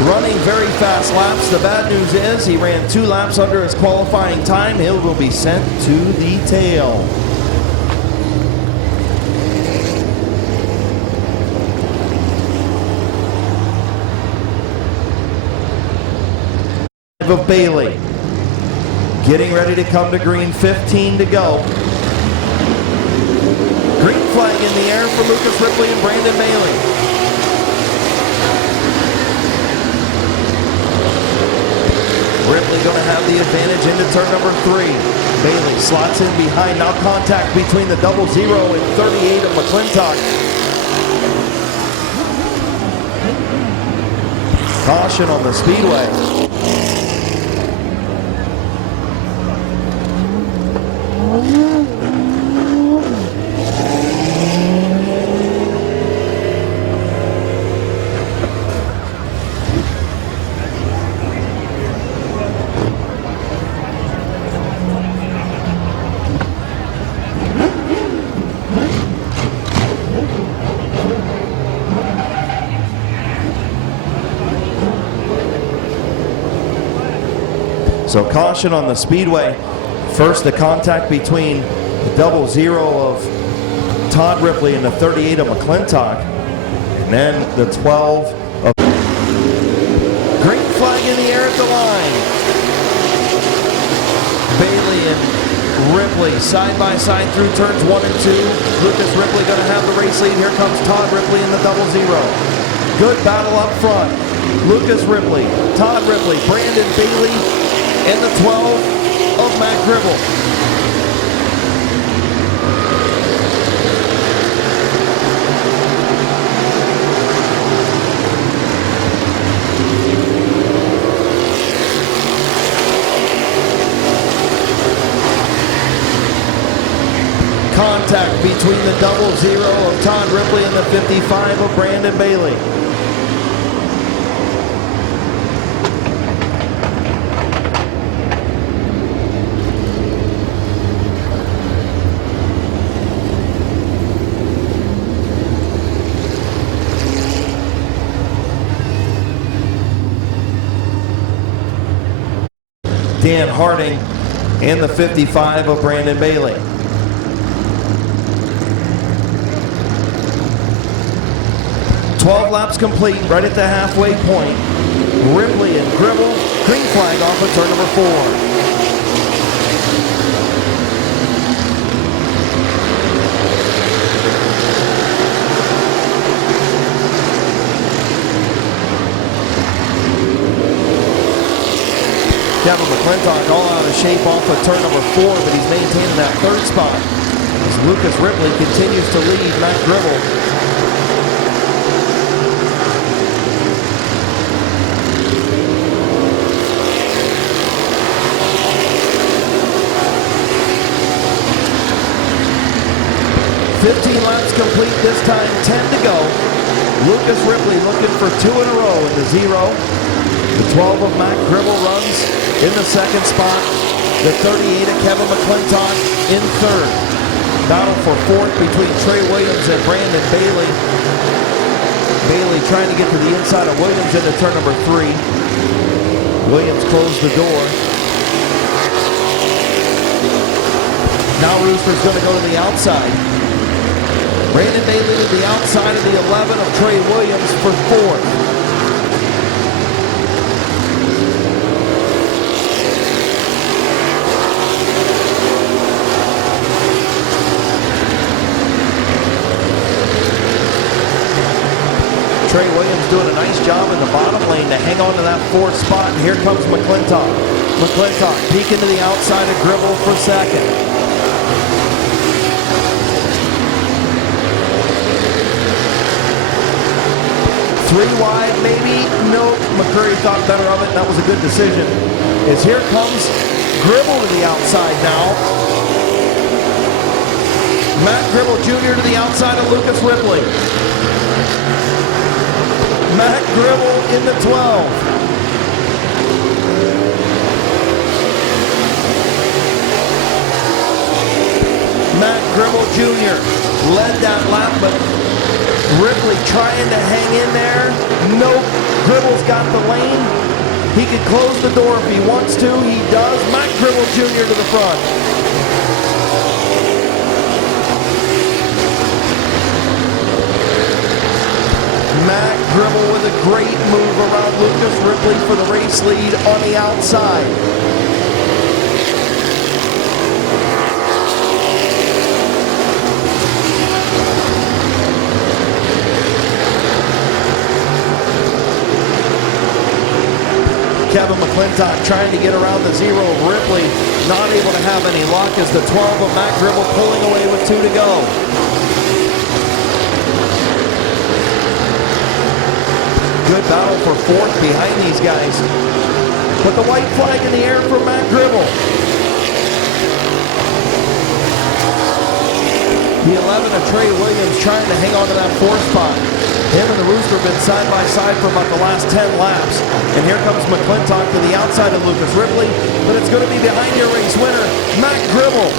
running very fast laps. The bad news is he ran 2 laps under his qualifying time. He will be sent to the tail. Of Bailey getting ready to come to green, 15 to go. Green flag in the air for Lucas Ripley and Brandon Bailey. Ripley going to have the advantage into turn number 3. Bailey slots in behind. Now contact between the 00 and 38 of McClintock. Caution on the speedway. So caution on the speedway. First, the contact between the 00 of Todd Ripley and the 38 of McClintock. And then the 12 of... Green flag in the air at the line. Bailey and Ripley side by side through turns 1 and 2. Lucas Ripley going to have the race lead. Here comes Todd Ripley in the 00. Good battle up front. Lucas Ripley, Todd Ripley, Brandon Bailey, and the 12 of Matt Gribble. Contact between the 00 of Todd Ripley and the 55 of Brandon Bailey. Dan Harding and the 55 of Brandon Bailey. Laps complete, right at the halfway point. Ripley and Gribble, green flag off of turn number 4. Kevin McClintock all out of shape off of turn number 4, but he's maintaining that 3rd spot as Lucas Ripley continues to lead Matt Gribble. Laps complete, this time 10 to go. Lucas Ripley looking for 2 in a row in the 0. The 12 of Matt Gribble runs in the 2nd spot. The 38 of Kevin McClintock in 3rd. Battle for 4th between Trey Williams and Brandon Bailey. Bailey trying to get to the inside of Williams into turn number 3. Williams closed the door. Now Rooster's going to go to the outside. Brandon Bailey to the outside of the 11 of Trey Williams for 4th. Trey Williams doing a nice job in the bottom lane to hang on to that 4th spot. And here comes McClintock. McClintock peeking to the outside of Gribble for 2nd. 15 3 wide, maybe. Nope. McCurry thought better of it. That was a good decision. As here comes Gribble to the outside now. Matt Gribble Jr. to the outside of Lucas Ripley. Matt Gribble in the 12. Matt Gribble Jr. led that lap, but Ripley trying to hang in there. Nope. Gribble's got the lane. He could close the door if he wants to. He does. Matt Gribble Jr. to the front. Matt Gribble with a great move around Lucas Ripley for the race lead on the outside. Kevin McClintock trying to get around the 0 of Ripley, not able to have any luck as the 12 of Matt Gribble pulling away with 2 to go. Good battle for 4th behind these guys. Put the white flag in the air for Matt Gribble. The 11 of Trey Williams trying to hang on to that 4th spot. Him and the Rooster have been side by side for about the last 10 laps. And here comes McClintock to the outside of Lucas Ripley, but it's going to be behind your race winner, Matt Gribble.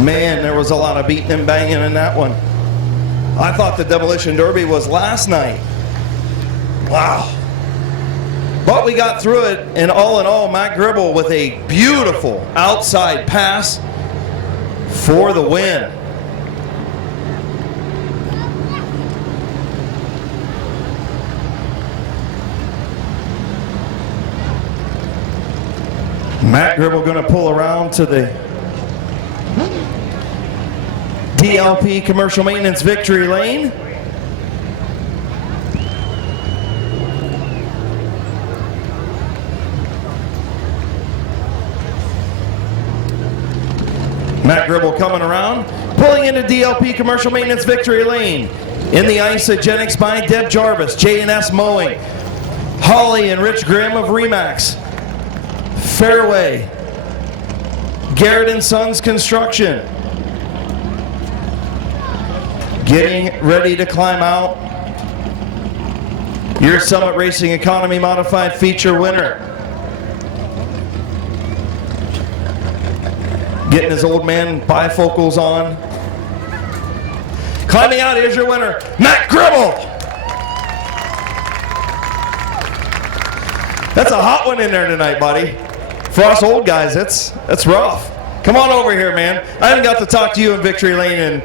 Man, there was a lot of beating and banging in that one. I thought the Demolition Derby was last night. Wow. But we got through it, and all in all, Matt Gribble with a beautiful outside pass for the win. Matt Gribble going to pull around to the DLP Commercial Maintenance Victory Lane. Matt Gribble coming around, pulling into DLP Commercial Maintenance Victory Lane. In the Isogenics by Deb Jarvis, J&S Mowing, Holly and Rich Grimm of Remax, Fairway, Garrett and Sons Construction. Getting ready to climb out. Your Summit Racing Economy Modified Feature winner. Getting his old man bifocals on. Climbing out, here's your winner, Matt Gribble. That's a hot one in there tonight, buddy. For us old guys, that's rough. Come on over here, man. I haven't got to talk to you in Victory Lane in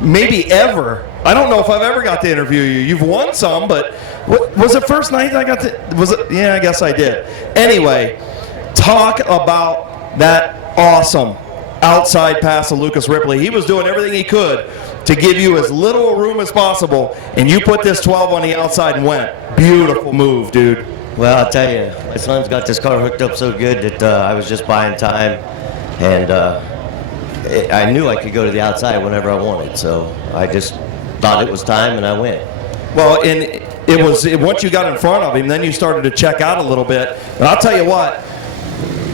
maybe ever. I don't know if I've ever got to interview you. You've won some, but was it first night I got to, was it? Yeah, I guess I did. Anyway, talk about that awesome outside pass of Lucas Ripley. He was doing everything he could to give you as little room as possible, and you put this 12 on the outside and went. Beautiful move, dude. Well, I'll tell you, my son's got this car hooked up so good that I was just buying time, and I knew I could go to the outside whenever I wanted, so I just thought it was time, and I went. Well, and it was once you got in front of him, then you started to check out a little bit. And I'll tell you what,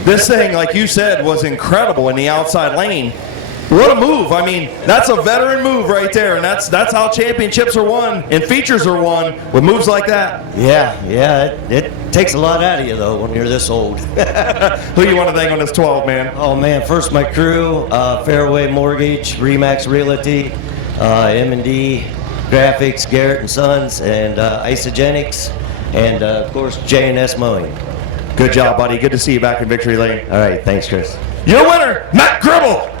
this thing, like you said, was incredible in the outside lane. What a move. I mean, that's a veteran move right there, and that's how championships are won and features are won, with moves like that. Yeah, it takes a lot out of you, though, when you're this old. Who you want to thank on this 12, man? Oh, man, first my crew, Fairway Mortgage, Remax Realty, M&D, Graphics, Garrett and Sons, and Isogenics, and of course J&S Mowing. Good job, buddy. Good to see you back in victory lane. All right, thanks, Chris. Your winner, Matt Gribble.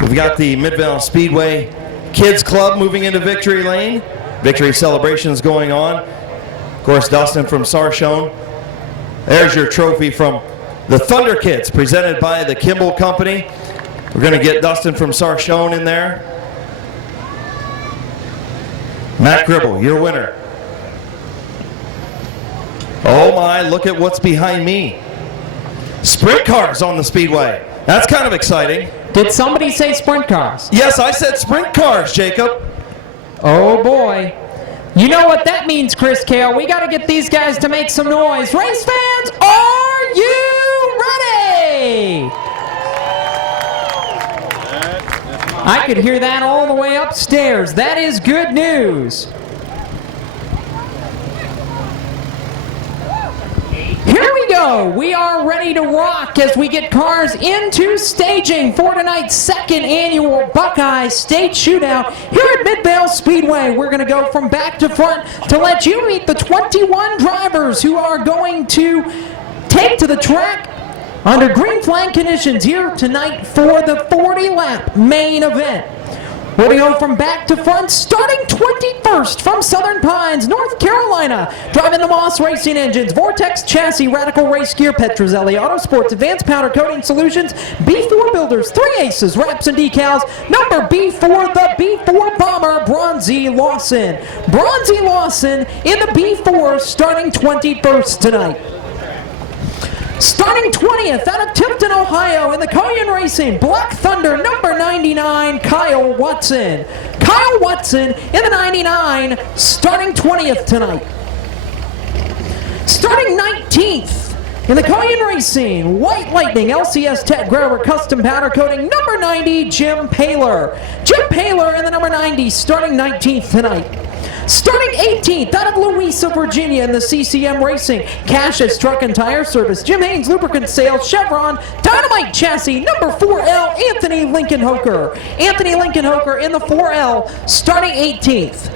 We've got the Midvale Speedway Kids Club moving into victory lane. Victory celebrations going on. Of course, Dustin from Sarshone. There's your trophy from the Thunder Kids, presented by the Kimball Company. We're going to get Dustin from Sarshone in there. Matt Gribble, your winner. Oh my, look at what's behind me. Sprint cars on the Speedway. That's kind of exciting. Did somebody say sprint cars? Yes, I said sprint cars, Jacob. Oh boy. You know what that means, Chris Kale. We got to get these guys to make some noise. Race fans, are you ready? I could hear that all the way upstairs. That is good news. Here we go. We are ready to rock as we get cars into staging for tonight's second annual Buckeye State Shootout here at Midvale Speedway. We're going to go from back to front to let you meet the 21 drivers who are going to take to the track under green flag conditions here tonight for the 40-lap main event. We're going to go from back to front, starting 21st from Southern Pines, North Carolina. Driving the Moss Racing Engines, Vortex Chassis, Radical Race Gear, Petrozelli Autosports, Advanced Powder Coating Solutions, B4 Builders, 3 Aces, Wraps and Decals, number B4, the B4 Bomber, Bronzy Lawson. Bronzy Lawson in the B4, starting 21st tonight. Starting 20th out of Tipton, Ohio in the Collion Racing, Black Thunder, number 99, Kyle Watson. Kyle Watson in the 99, starting 20th tonight. Starting 19th in the Collion Racing, White Lightning, LCS Tech Grabber Custom Powder Coating, number 90, Jim Paler. Jim Paler in the number 90, starting 19th tonight. Starting 18th out of Louisa, Virginia in the CCM Racing, Cash's Truck and Tire Service, Jim Haynes Lubricant Sales, Chevron, Dynamite Chassis, number 4L, Anthony Lincoln Hoker. Anthony Lincoln Hoker in the 4L, starting 18th.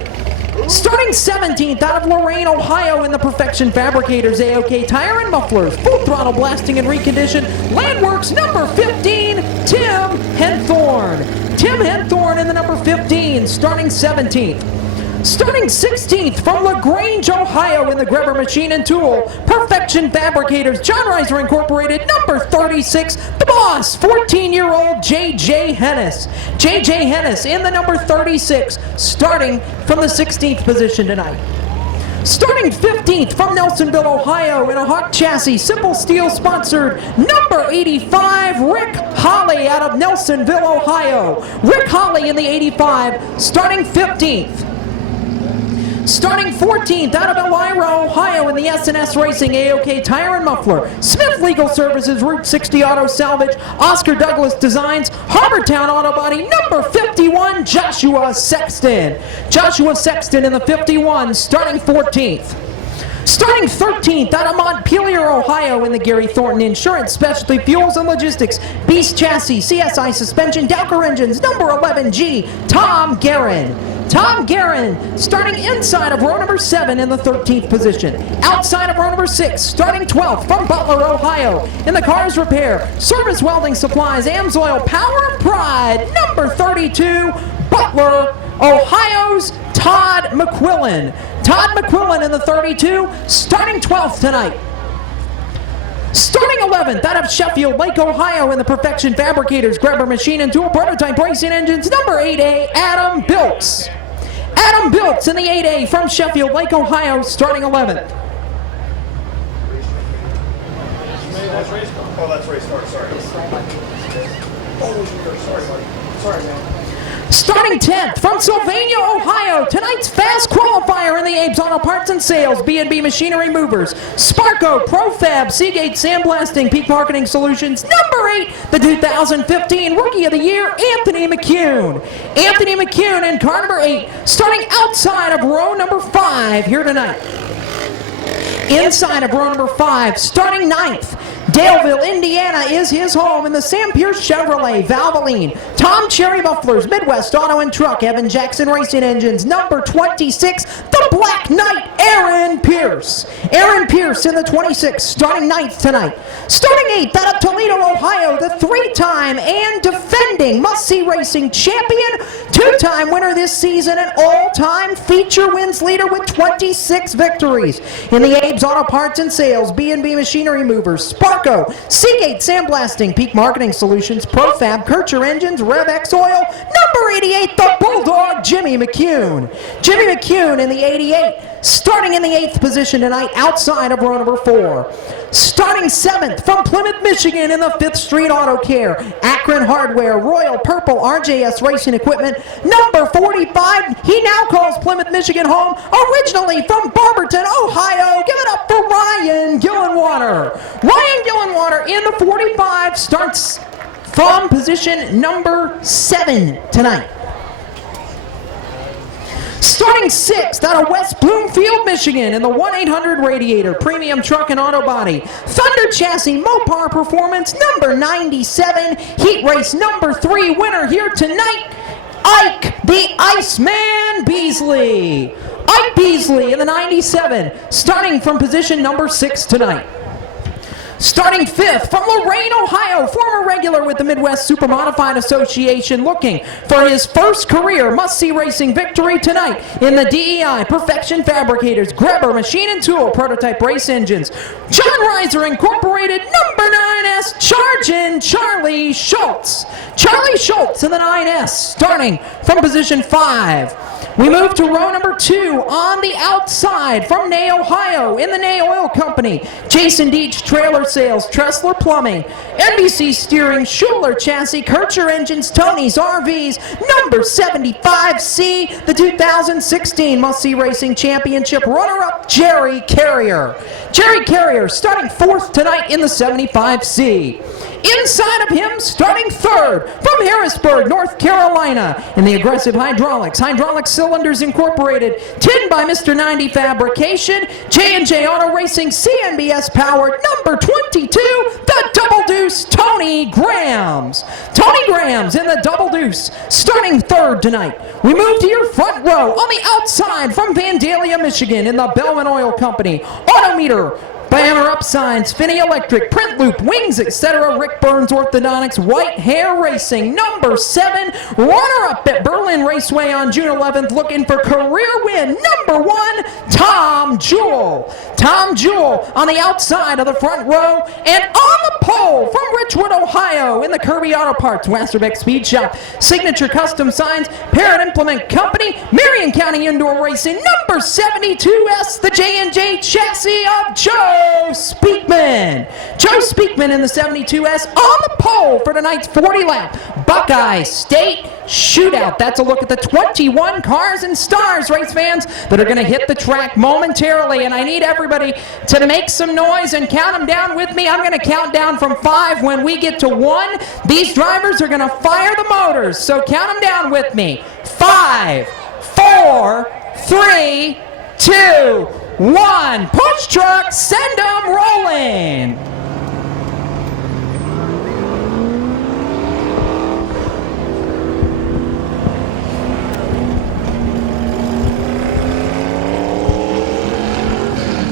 Starting 17th out of Lorain, Ohio in the Perfection Fabricators, AOK Tire and Mufflers, Full Throttle Blasting and Recondition, Landworks, number 15, Tim Henthorne. Tim Henthorne in the number 15, starting 17th. Starting 16th from LaGrange, Ohio in the Grabber Machine and Tool, Perfection Fabricators, John Reiser Incorporated, number 36, the boss, 14-year-old J.J. Hennis. J.J. Hennis in the number 36, starting from the 16th position tonight. Starting 15th from Nelsonville, Ohio in a Hawk Chassis, Simple Steel sponsored, number 85, Rick Holly out of Nelsonville, Ohio. Rick Holly in the 85, starting 15th. Starting 14th out of Elmira, Ohio in the S&S Racing, AOK Tire and Muffler, Smith Legal Services, Route 60 Auto Salvage, Oscar Douglas Designs, Harbortown Auto Body, number 51, Joshua Sexton. Joshua Sexton in the 51, starting 14th. Starting 13th out of Montpelier, Ohio in the Gary Thornton Insurance, Specialty Fuels and Logistics, Beast Chassis, CSI Suspension, Dowker Engines, number 11G, Tom Guerin. Tom Guerin starting inside of row number 7 in the 13th position. Outside of row number 6, starting 12th from Butler, Ohio in the Cars Repair, Service Welding Supplies, Amsoil Power and Pride, number 32, Butler, Ohio's Todd McQuillan. Todd McQuillan in the 32, starting 12th tonight. Starting 11th out of Sheffield, Lake, Ohio in the Perfection Fabricators, Grabber Machine and Tool, Prototype Racing Engines, number 8A, Adam Bilks. Adam Bilks in the 8A from Sheffield, Lake, Ohio, starting 11th. Oh, that's race start, sorry. Oh, sorry, buddy. Sorry, man. Starting 10th from Sylvania, Ohio, tonight's fast qualifier in the Abe's Auto Parts and Sales, B&B Machinery Movers, Sparco, ProFab, Seagate Sandblasting, Peak Marketing Solutions, number 8, the 2015 Rookie of the Year, Anthony McCune. Anthony McCune in car number 8, starting outside of row number 5 here tonight. Inside of row number 5, starting 9th, Daleville, Indiana is his home in the Sam Pierce Chevrolet Valvoline. Tom Cherry Mufflers, Midwest Auto and Truck, Evan Jackson Racing Engines, number 26, the Black Knight, Aaron Pierce. Aaron Pierce in the 26, starting 9th tonight. Starting 8th out of Toledo, Ohio, the 3-time and defending must-see racing champion, 2-time winner this season, and all-time feature wins leader with 26 victories. In the Abe's Auto Parts and Sales, B&B Machinery Movers, Sparco, Seagate Sandblasting, Peak Marketing Solutions, Profab, Kircher Engines, RevX Oil, number 88, the Bulldog, Jimmy McCune. Jimmy McCune in the 88. Starting in the 8th position tonight outside of row number 4. Starting 7th from Plymouth, Michigan in the 5th Street Auto Care, Akron Hardware, Royal Purple, RJS Racing Equipment, number 45. He now calls Plymouth, Michigan home, originally from Barberton, Ohio. Give it up for Ryan Gillenwater. Ryan Gillenwater in the 45 starts from position number 7 tonight. Starting 6th out of West Bloomfield, Michigan in the 1-800 Radiator Premium Truck and Auto Body, Thunder Chassis Mopar Performance, number 97, Heat Race number 3 winner here tonight, Ike the Iceman Beasley. Ike Beasley in the 97, starting from position number 6 tonight. Starting 5th from Lorain, Ohio, former regular with the Midwest Super Modified Association, looking for his first career must-see racing victory tonight in the DEI Perfection Fabricators, Greber Machine and Tool, Prototype Race Engines, John Reiser Incorporated, number 9S, Chargin' Charlie Schultz. Charlie Schultz in the 9S, starting from position 5. We move to row number 2 on the outside from Ney, Ohio, in the Ney Oil Company, Jason Deach Trailer Sales, Tressler Plumbing, NBC Steering, Schuler Chassis, Kircher Engines, Tony's RVs, number 75C, the 2016 Must-See Racing Championship runner-up, Jerry Carrier. Jerry Carrier starting 4th tonight in the 75C. Inside of him, starting 3rd from Harrisburg, North Carolina, in the Aggressive Hydraulics, Hydraulic Cylinders Incorporated, Tin by Mr. 90 Fabrication, J&J Auto Racing, CNBS Powered, number 22, the Double Deuce, Tony Grams. Tony Grams in the Double Deuce, starting 3rd tonight. We move to your front row on the outside from Vandalia, Michigan, in the Bellman Oil Company, Autometer, Banner Up Signs, Finney Electric, Print Loop, Wings, etc. Rick Burns Orthodontics, White Hair Racing, number 7, runner-up at Berlin Raceway on June 11th, looking for career win, number 1, Tom Jewell. Tom Jewell on the outside of the front row, and on the pole from Richwood, Ohio, in the Kirby Auto Parts, Wasserbeck Speed Shop, Signature Custom Signs, Parrot Implement Company, Marion County Indoor Racing, number 72S, the J&J chassis of Joe Speakman. Joe Speakman in the 72S on the pole for tonight's 40-lap Buckeye State Shootout. That's a look at the 21 cars and stars, race fans, that are going to hit the track momentarily. And I need everybody to make some noise and count them down with me. I'm going to count down from 5. When we get to 1, these drivers are going to fire the motors. So count them down with me. 5, 4, 3, 2, 1. Push truck, send them rolling.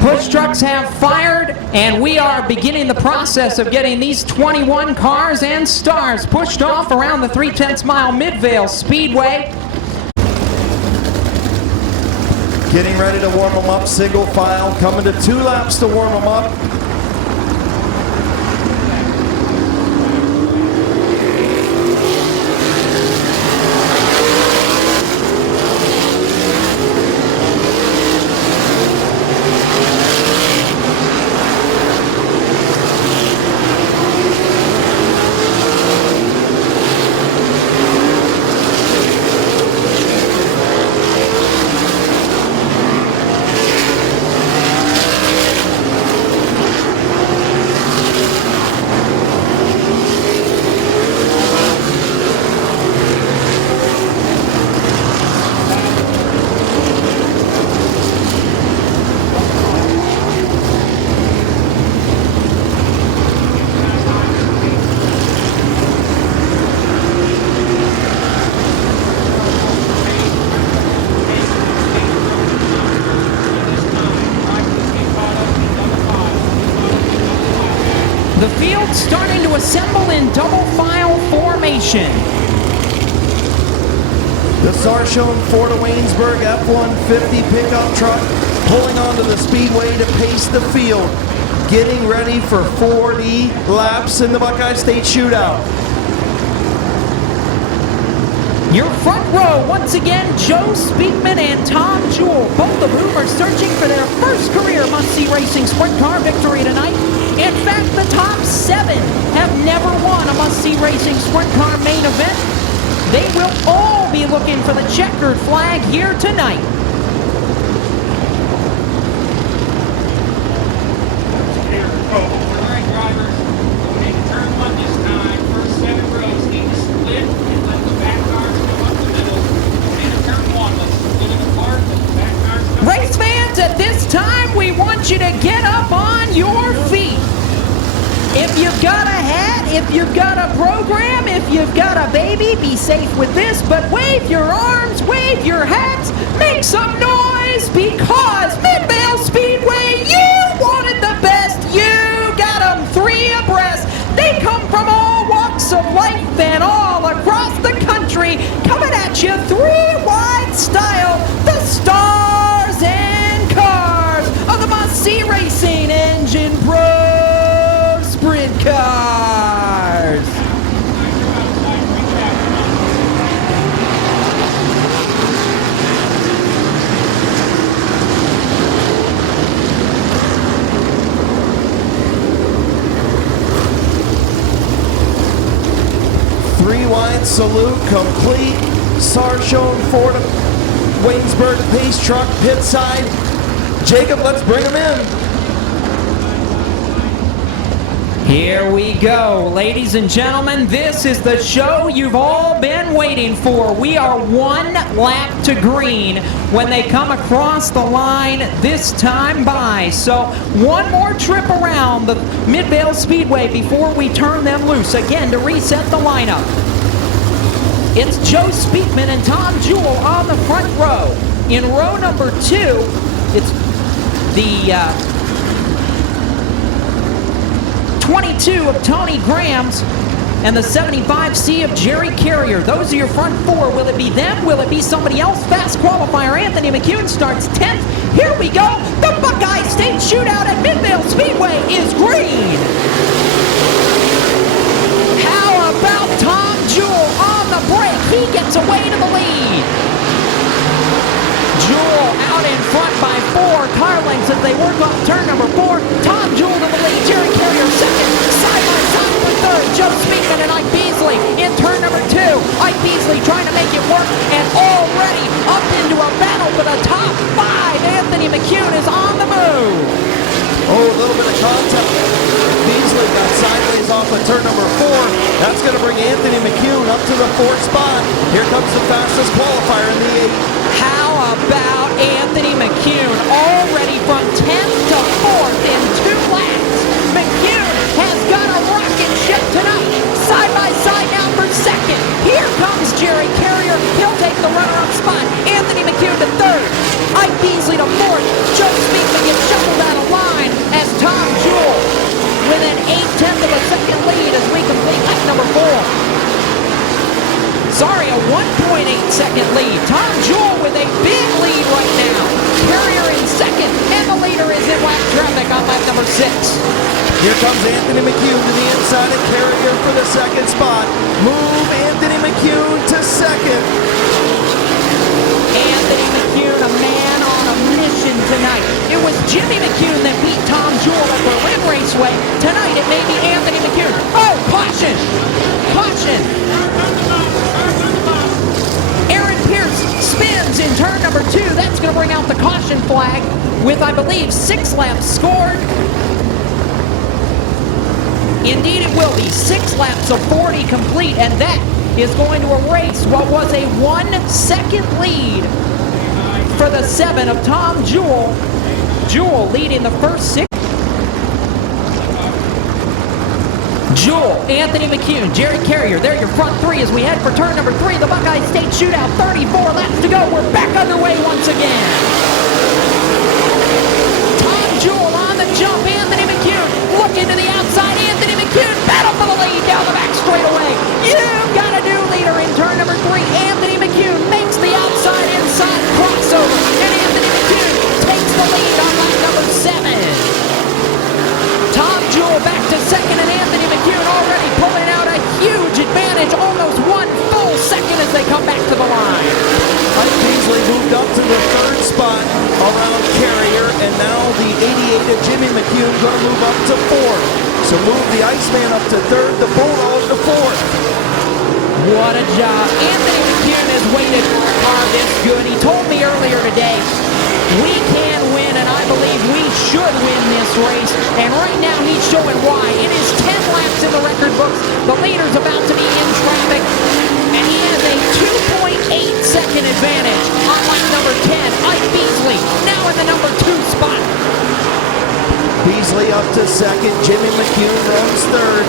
Push trucks have fired, and we are beginning the process of getting these 21 cars and stars pushed off around the 3/10 mile Midvale Speedway. Getting ready to warm them up, single file, coming to 2 laps to warm them up. The field starting to assemble in double file formation. The Sarchone Ford of Waynesburg F-150 pickup truck pulling onto the speedway to pace the field, getting ready for 40 laps in the Buckeye State Shootout. Your front row, once again, Joe Speakman and Tom Jewell, both of whom are searching for their first career must-see racing sprint car victory tonight. In fact, the top 7 have never won a must-see racing sprint car main event. They will all be looking for the checkered flag here tonight. All right, drivers, take turn 1 this time. First 7 rows need to split and let the back cars come up the middle. And turn 1, let's split it apart, let the back cars come Race fans, at this time, we want you to get up on your feet. If you've got a hat, if you've got a program, if you've got a baby, be safe with this, but wave your arms, wave your hats, make some noise, because Midvale Speedway, you wanted the best, you got them 3 abreast. They come from all walks of life and all across the country, coming at you 3 wide style, the stars and cars of the must-see racing engine pro sprint cars. 3 wide salute complete. Sarchone Ford of Waynesburg pace truck pit side. Jacob, let's bring him in. Here we go, ladies and gentlemen. This is the show you've all been waiting for. We are 1 lap to green when they come across the line this time by. So 1 more trip around the Midvale Speedway before we turn them loose. Again, to reset the lineup, it's Joe Speakman and Tom Jewell on the front row. In row number 2, it's the 22 of Tony Graham's and the 75C of Jerry Carrier. Those are your front 4. Will it be them? Will it be somebody else? Fast qualifier Anthony McCune starts 10th. Here we go. The Buckeye State Shootout at Midvale Speedway is green. How about Tom Jewell on the brake? He gets away to the lead. Jewell out in front by 4 car lengths as they work off turn number 4. Tom Jewell to the lead. Jerry Carrier second. Side by side for third. Joe Speakman and Ike Beasley in turn number 2. Ike Beasley trying to make it work and already up into a battle for the top 5. Anthony McCune is on the move. Oh, a little bit of contact. Beasley got sideways off of turn number 4. That's going to bring Anthony McCune up to the 4th spot. Here comes the fastest qualifier in the 8. How about Anthony McCune already from 10th to 4th in 2 laps? McCune has got a rocket ship tonight. Side by side now for 2nd. Here comes Jerry Carrier. He'll take the runner-up spot. Anthony McCune to 3rd. Ike Beasley to 4th. Joe Speakman gets shuffled out of line as Tom Jewell with an 8/10 of a second lead as we complete lap number 4. Sorry, a 1.8-second lead. Tom Jewell with a big lead right now. Carrier in 2nd, and the leader is in lap traffic on lap number 6. Here comes Anthony McCune to the inside of Carrier for the 2nd spot. Move Anthony McCune to 2nd. Anthony McCune, a man on a mission tonight. It was Jimmy McCune that beat Tom Jewell at Berlin Raceway. Tonight it may be Anthony McCune. Oh, caution! Caution! Aaron Pierce spins in turn number 2. That's going to bring out the caution flag with, I believe, 6 laps scored. Indeed, it will be 6 laps of 40 complete, and that is going to erase what was a 1-second lead for the 7 of Tom Jewell. Jewell leading the first 6. Jewell, Anthony McCune, Jerry Carrier, they're your front 3 as we head for turn number 3. The Buckeye State Shootout, 34 laps to go. We're back underway once again. Tom Jewell on the jump. Anthony McCune looking to the outside. Anthony McCune, battle for the lead down the back straightaway. You've got a new leader in turn number 3. Anthony McCune makes the outside-inside crossover, and Anthony McCune takes the lead on lap number 7. Tom Jewell back to second, and Anthony McCune already pulling out a huge advantage, almost 1 full second as they come back to the line. Mike Beasley moved up to the 3rd spot around Carrier, and now the 88 of Jimmy McCune going to move up to 4th. So move the Iceman up to 3rd, the Bulldog to 4th. What a job. Anthony McCune has waited for a car this good. He told me earlier today, we can win, and I believe we should win this race. And right now he's showing why. It is 10 laps in the record books. The leader's about to be in traffic, and he has a 2.8-second advantage on lap number 10. Ike Beasley now in the number 2 spot. Beasley up to 2nd, Jimmy McCune runs 3rd,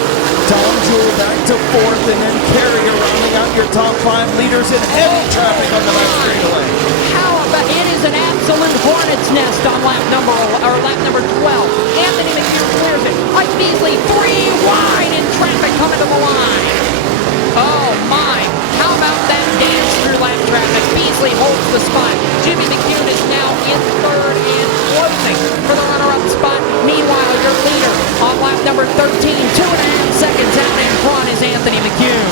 Tom Jewell back to 4th, and then Carrier rounding out your top 5 leaders in heavy traffic on the left straightaway. How about it is an absolute hornet's nest on lap number 12. Anthony McCune clears it. Ike Beasley 3 wide in traffic coming to the line. Oh my, how about that dance through lap traffic? Beasley holds the spot. Jimmy McCune is now in 3rd and closing for the runner-up spot. Meanwhile, your leader on lap number 13, 2.5 seconds out in front is Anthony McCune.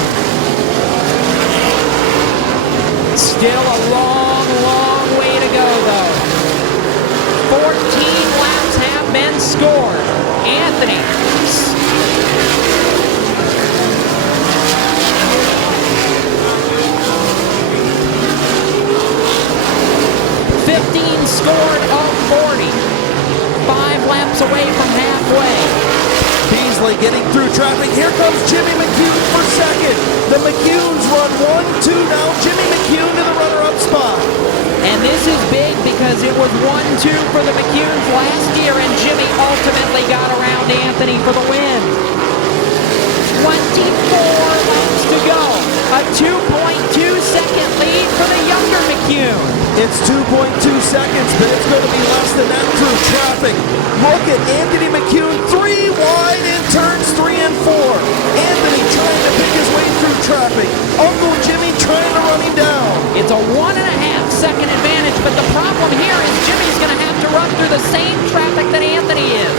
Still a long, long way to go, though. 14 laps have been scored. Anthony. 15 scored of 40. 5 laps away from halfway. Beasley getting through traffic. Here comes Jimmy McCune for 2nd. The McCunes run 1-2 now. Jimmy McCune to the runner-up spot. And this is big because it was 1-2 for the McCunes last year, and Jimmy ultimately got around Anthony for the win. 24 laps to go. A 2.2-second lead for the younger McCune. It's 2.2 seconds, but it's going to be less than that through traffic. Look at Anthony McCune, 3 wide in turns 3 and 4. Anthony trying to pick his way through traffic. Uncle Jimmy trying to run him down. It's a 1.5-second advantage, but the problem here is Jimmy's going to have to run through the same traffic that Anthony is.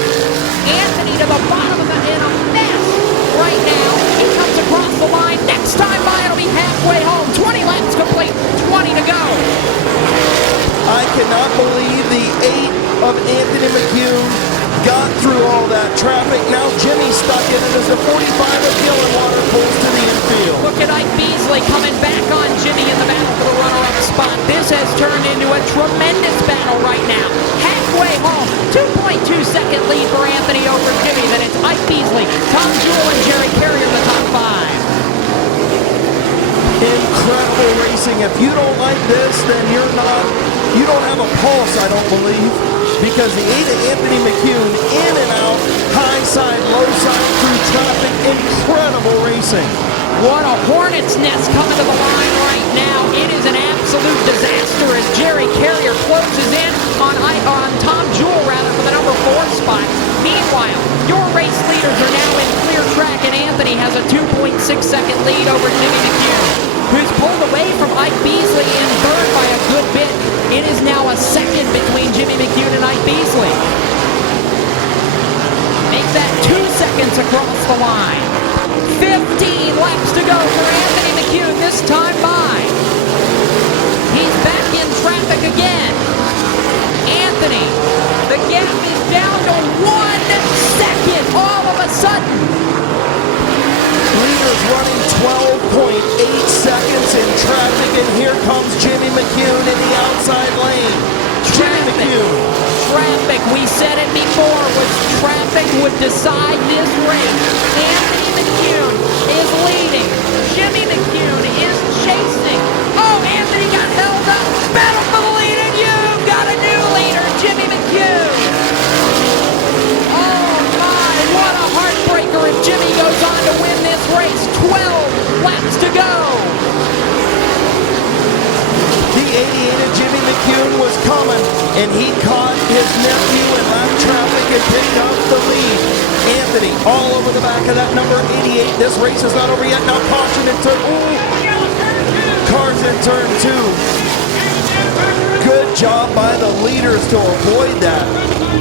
Anthony to the bottom of in a mess right now. He comes across the line. Next time by, it'll be halfway home. 20 laps complete, 20 to go. I cannot believe the 8 of Anthony McCune got through all that traffic. Now Jimmy's stuck in it as the 45 of Gillenwater pulls to the infield. Look at Ike Beasley coming back on Jimmy in the battle for the runner-up spot. This has turned into a tremendous battle right now. Halfway home, 2.2-second lead for Anthony over Jimmy. Then it's Ike Beasley, Tom Jewell, and Jerry Carrier the top 5. Incredible racing. If you don't like this, then you don't have a pulse, I don't believe. Because the 8 of Anthony McCune, in and out, high side, low side, through traffic, incredible racing. What a hornet's nest coming to the line right now. It is an absolute disaster as Jerry Carrier closes in on Tom Jewell for the number 4 spot. Meanwhile, your race leaders are now in clear track, and Anthony has a 2.6-second lead over Jimmy McCune, who's pulled away from Ike Beasley in 3rd by a good bit. It is now a second between Jimmy McCune and Ike Beasley. Make that 2 seconds across the line. 15 laps to go for Anthony McCune this time by. He's back in traffic again. Anthony, the gap is down to 1 second all of a sudden. Leaders running 12.8 seconds in traffic, and here comes Jimmy McCune in the outside lane. Jimmy McCune. Traffic, we said it before, was traffic would decide this race. Anthony McCune is leading. Jimmy McCune is chasing. Oh, Anthony got held up. Battle for the lead, and you've got a new leader, Jimmy McCune. Oh my, what a heartbreaker if Jimmy goes on to win this race. 12 laps to go. The 88 of Jimmy McCune was coming, and he caught his nephew in lap traffic and picked up the lead. Anthony Anthony all over the back of that number 88. This race is not over yet. Now caution in turn. Ooh. Cars in turn 2. Good job by the leaders to avoid that.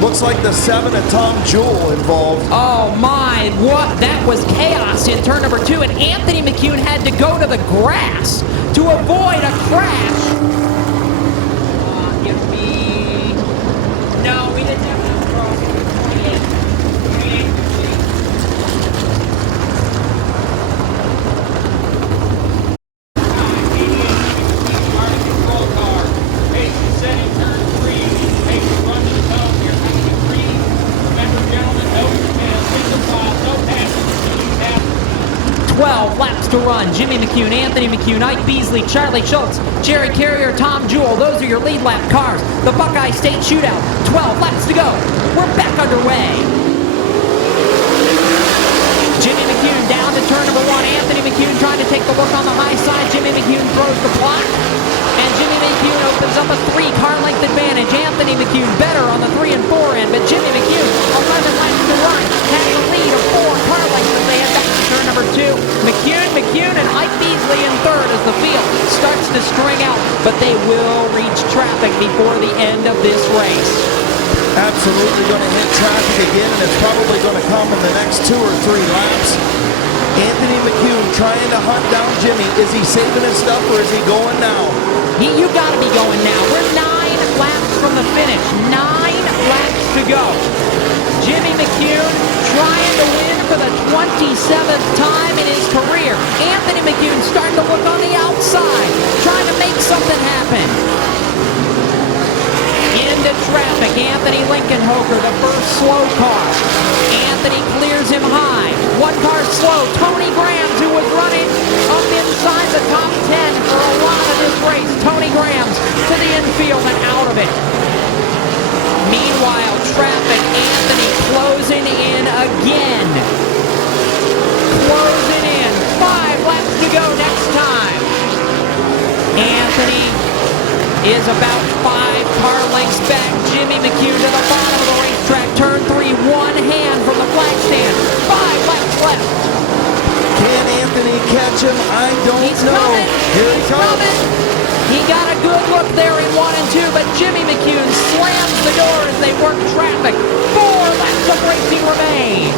Looks like the 7 and Tom Jewell involved. Oh my, what? That was chaos in turn number 2, and Anthony McCune had to go to the grass to avoid a crash. Give me... No, we didn't have enough crossing. 28. Laps to run. Jimmy McCune, Anthony McCune, Ike Beasley, Charlie Schultz, Jerry Carrier, Tom Jewell. Those are your lead lap cars. The Buckeye State Shootout. 12 laps to go. We're back underway. Jimmy McCune down to turn number 1. Anthony McCune trying to take the look on the high side. Jimmy McCune throws the block. And Jimmy McCune opens up a 3-car length advantage. Anthony McCune better on the 3 and 4 end, but Jimmy McCune, 11 laps to run, has a lead of 4 car lengths as they head back to turn number 2. McCune, and Ike Beasley in third as the field starts to string out, but they will reach traffic before the end of this race. Absolutely going to hit traffic again, and it's probably going to come in the next 2 or 3 laps. Anthony McCune trying to hunt down Jimmy. Is he saving his stuff, or is he going now? You got to be going now. We're 9 laps from the finish. 9 laps to go. Jimmy McCune trying to win for the 27th time in his career. Anthony McCune starting to look on the outside, trying to make something happen. Into traffic, Anthony Lincolnhofer, the first slow car. Anthony clears him high. 1 car slow, Tony Grams, who was running up inside the top 10 for a lot of this race. Tony Grams to the infield and out of it. Meanwhile, traffic, Anthony closing in again. Closing in. 5 laps to go next time. Anthony is about 5 car lengths back. Jimmy McCune to the bottom of the racetrack. Turn 3, 1 hand from the flag stand. 5 laps left. Can Anthony catch him? I don't He's know. coming. Here he He's comes. coming. He got a good look there in 1 and 2, but Jimmy McCune slams the door as they work traffic. 4 laps of racing remain.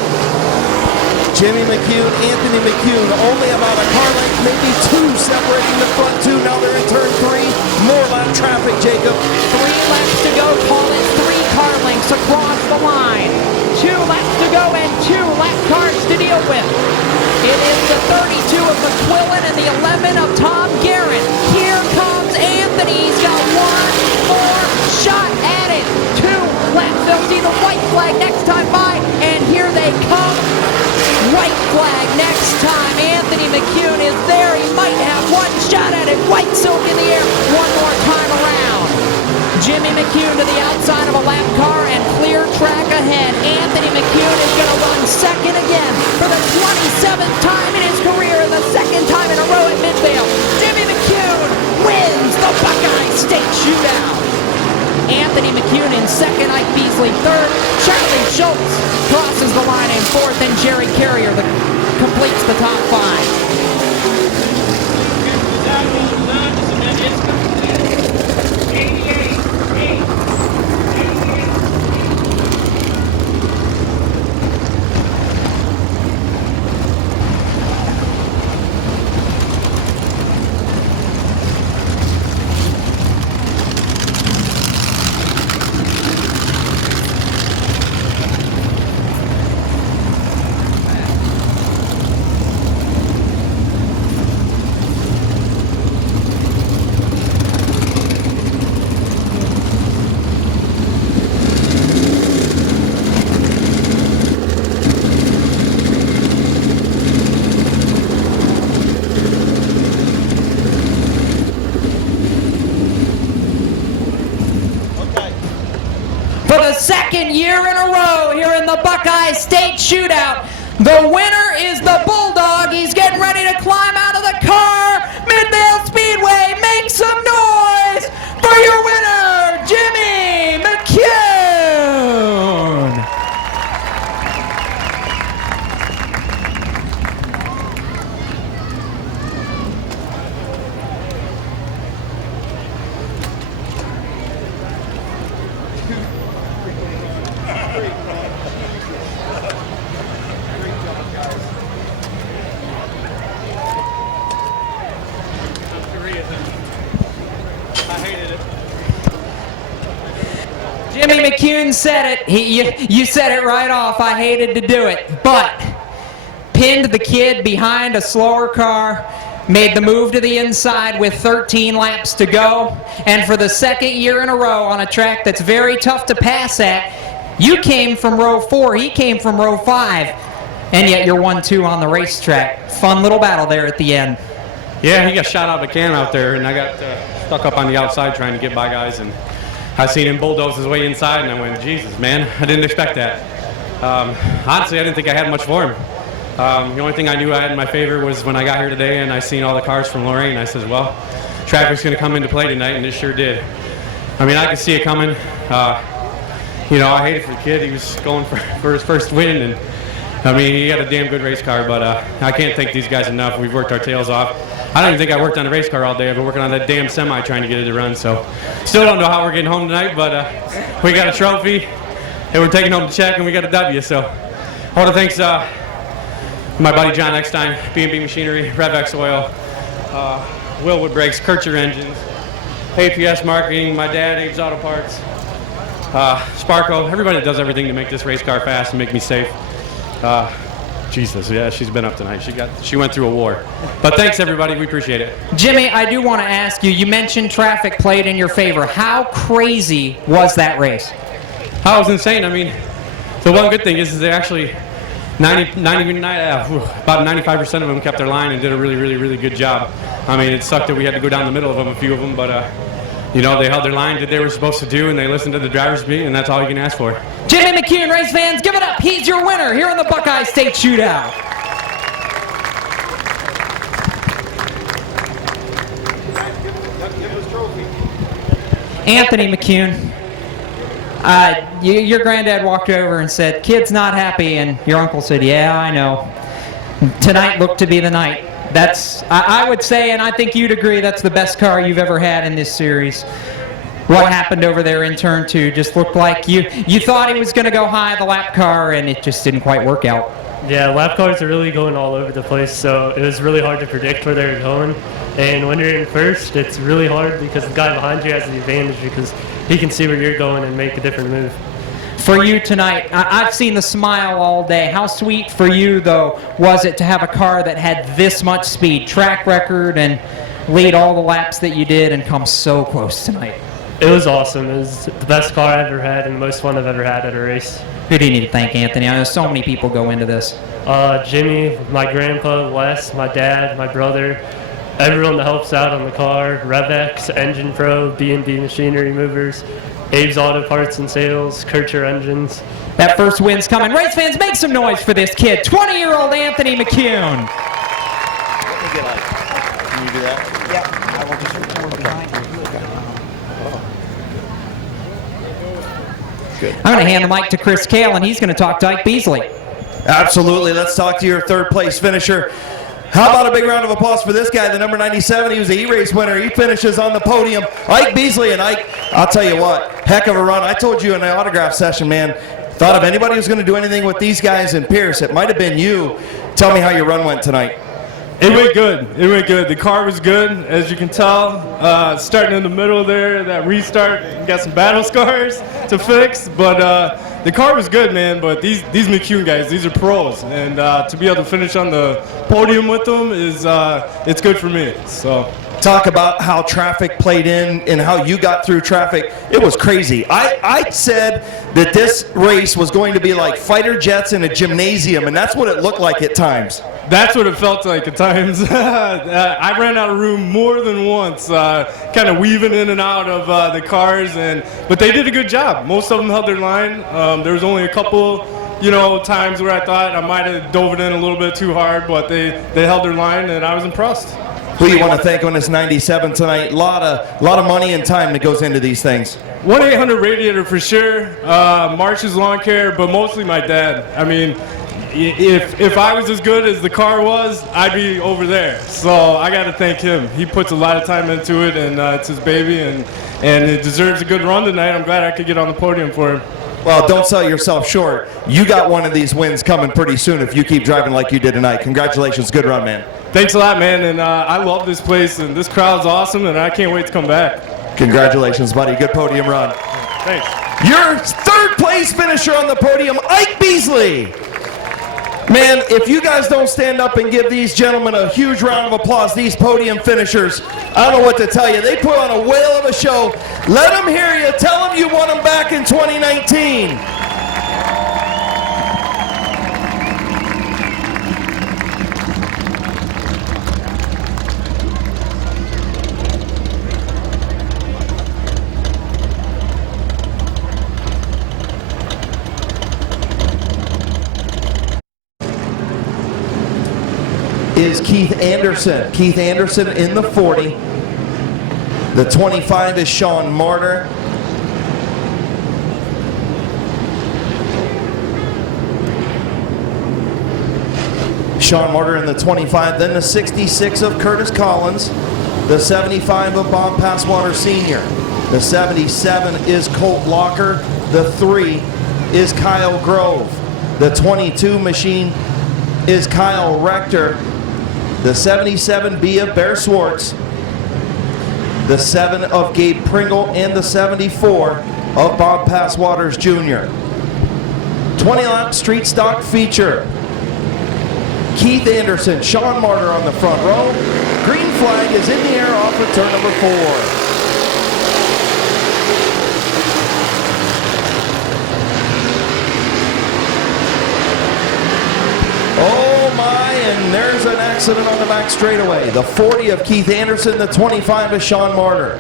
Jimmy McCune, Anthony McCune, only about a car length, maybe 2 separating the front 2. Now they're in turn 3. More lap traffic, Jacob. 3 laps to go. Call it 3 car lengths across the line. 2 laps to go and 2 lap cars to deal with. It is the 32 of McQuillan and the 11 of Tom Garrett. Here comes Anthony. He's got 1 more shot at it. 2 laps. They'll see the white flag next time by, and here they come. White flag next time. Anthony McCune is there. He might have 1 shot at it. White silk in the air. 1 more time around. Jimmy McCune to the outside of a lap car and clear track ahead. Anthony McCune is going to run second again for the 27th time in his career and the 2nd time in a row at Midvale. Jimmy McCune wins the Buckeye State Shootout. Anthony McCune in 2nd, Ike Beasley 3rd, Charlie Schultz crosses the line in 4th, and Jerry Carrier completes the top 5. For the 2nd year in a row here in the Buckeye State Shootout, the winner is the Bulldog. He's getting ready to climb out of the car. Midvale Speedway, make some noise for your winner, Jimmy McCune. Jimmy McCune said it. You said it right off. I hated to do it, but pinned the kid behind a slower car, made the move to the inside with 13 laps to go, and for the second year in a row on a track that's very tough to pass at, you came from row 4, he came from row 5, and yet you're 1-2 on the racetrack. Fun little battle there at the end. Yeah, he got shot out of a can out there, and I got stuck up on the outside trying to get by guys, and I seen him bulldoze his way inside, and I went, Jesus, man, I didn't expect that. Honestly, I didn't think I had much for him. The only thing I knew I had in my favor was when I got here today and I seen all the cars from Lorraine. I said, well, traffic's going to come into play tonight, and it sure did. I mean, I could see it coming. I hate it for the kid. He was going for his first win, and I mean, he had a damn good race car, but I can't thank these guys enough. We've worked our tails off. I don't even think I worked on a race car all day. I've been working on that damn semi trying to get it to run, so still don't know how we're getting home tonight, but we got a trophy, and we're taking home the check, and we got a W, so I want to thank my buddy John Eckstein, B&B Machinery, RevX Oil, Willwood Brakes, Kircher Engines, APS Marketing, my dad, Abe's Auto Parts, Sparko, everybody that does everything to make this race car fast and make me safe. Jesus, yeah, she's been up tonight. She went through a war. But thanks, everybody. We appreciate it. Jimmy, I do want to ask you, you mentioned traffic played in your favor. How crazy was that race? That was insane. I mean, the one good thing is they actually, about 95% of them kept their line and did a really, really, really good job. I mean, it sucked that we had to go down the middle of them, a few of them, but they held their line, did what they were supposed to do, and they listened to the driver's beat, and that's all you can ask for. Jimmy McCune, race fans, give it up. He's your winner here in the Buckeye State Shootout. Anthony McCune, your granddad walked over and said, "Kid's not happy," and your uncle said, "Yeah, I know. Tonight looked to be the night." I would say, and I think you'd agree, that's the best car you've ever had in this series. What happened over there in turn 2 just looked like you thought he was going to go high, the lap car, and it just didn't quite work out. Yeah, lap cars are really going all over the place, so it was really hard to predict where they were going. And when you're in first, it's really hard because the guy behind you has the advantage because he can see where you're going and make a different move. For you tonight, I've seen the smile all day. How sweet for you, though, was it to have a car that had this much speed, track record, and lead all the laps that you did and come so close tonight? It was awesome. It was the best car I ever had and the most fun I've ever had at a race. Who do you need to thank, Anthony? I know so many people go into this. Jimmy, my grandpa, Wes, my dad, my brother, everyone that helps out on the car, RevX, Engine Pro, B&B Machinery Movers, Abe's Auto Parts and Sales, Kircher Engines. That first win's coming. Race fans, make some noise for this kid, 20-year-old Anthony McCune. Let me get on. Can you do that? Yeah, I will just record behind you. Good. I'm going to hand the mic to Chris Kale, and he's going to talk to Ike Beasley. Absolutely. Let's talk to your third place finisher. How about a big round of applause for this guy, the number 97. He was the E-Race winner. He finishes on the podium. Ike Beasley. And Ike, I'll tell you what, heck of a run. I told you in the autograph session, man, thought if anybody was going to do anything with these guys in Pierce, it might have been you. Tell me how your run went tonight. It went good. It went good. The car was good, as you can tell. Starting in the middle there, that restart, got some battle scars to fix. But the car was good, man. But these McCune guys, these are pros, and to be able to finish on the podium with them is it's good for me. So. Talk about how traffic played in and how you got through traffic. It was crazy. I said that this race was going to be like fighter jets in a gymnasium, and that's what it looked like at times. That's what it felt like at times. I ran out of room more than once, kind of weaving in and out of the cars, but they did a good job. Most of them held their line. There was only a couple, times where I thought I might have dove it in a little bit too hard, but they held their line, and I was impressed. Who you want to thank on this 97 tonight? Lot of money and time that goes into these things. 1-800 Radiator for sure. Marsh's Lawn Care, but mostly my dad. I mean, if I was as good as the car was, I'd be over there. So I got to thank him. He puts a lot of time into it, and it's his baby, and it deserves a good run tonight. I'm glad I could get on the podium for him. Well, don't sell yourself short. You got one of these wins coming pretty soon if you keep driving like you did tonight. Congratulations. Good run, man. Thanks a lot, man. And I love this place, and this crowd's awesome, and I can't wait to come back. Congratulations, buddy. Good podium run. Thanks. Your third place finisher on the podium, Ike Beasley. Man, if you guys don't stand up and give these gentlemen a huge round of applause, these podium finishers, I don't know what to tell you. They put on a whale of a show. Let them hear you. Tell them you won them back in 2019. Is Keith Anderson. Keith Anderson in the 40. The 25 is Sean Martyr. Sean Martyr in the 25. Then the 66 of Curtis Collins. The 75 of Bob Passwater Sr. The 77 is Colt Locker. The 3 is Kyle Grove. The 22 machine is Kyle Rector. The 77B of Bear Swartz, the 7 of Gabe Pringle, and the 74 of Bob Passwaters Jr. 20-lap street stock feature. Keith Anderson, Sean Martyr on the front row. Green flag is in the air off of turn number 4. And there's an accident on the back straightaway. The 40 of Keith Anderson, the 25 of Sean Martyr.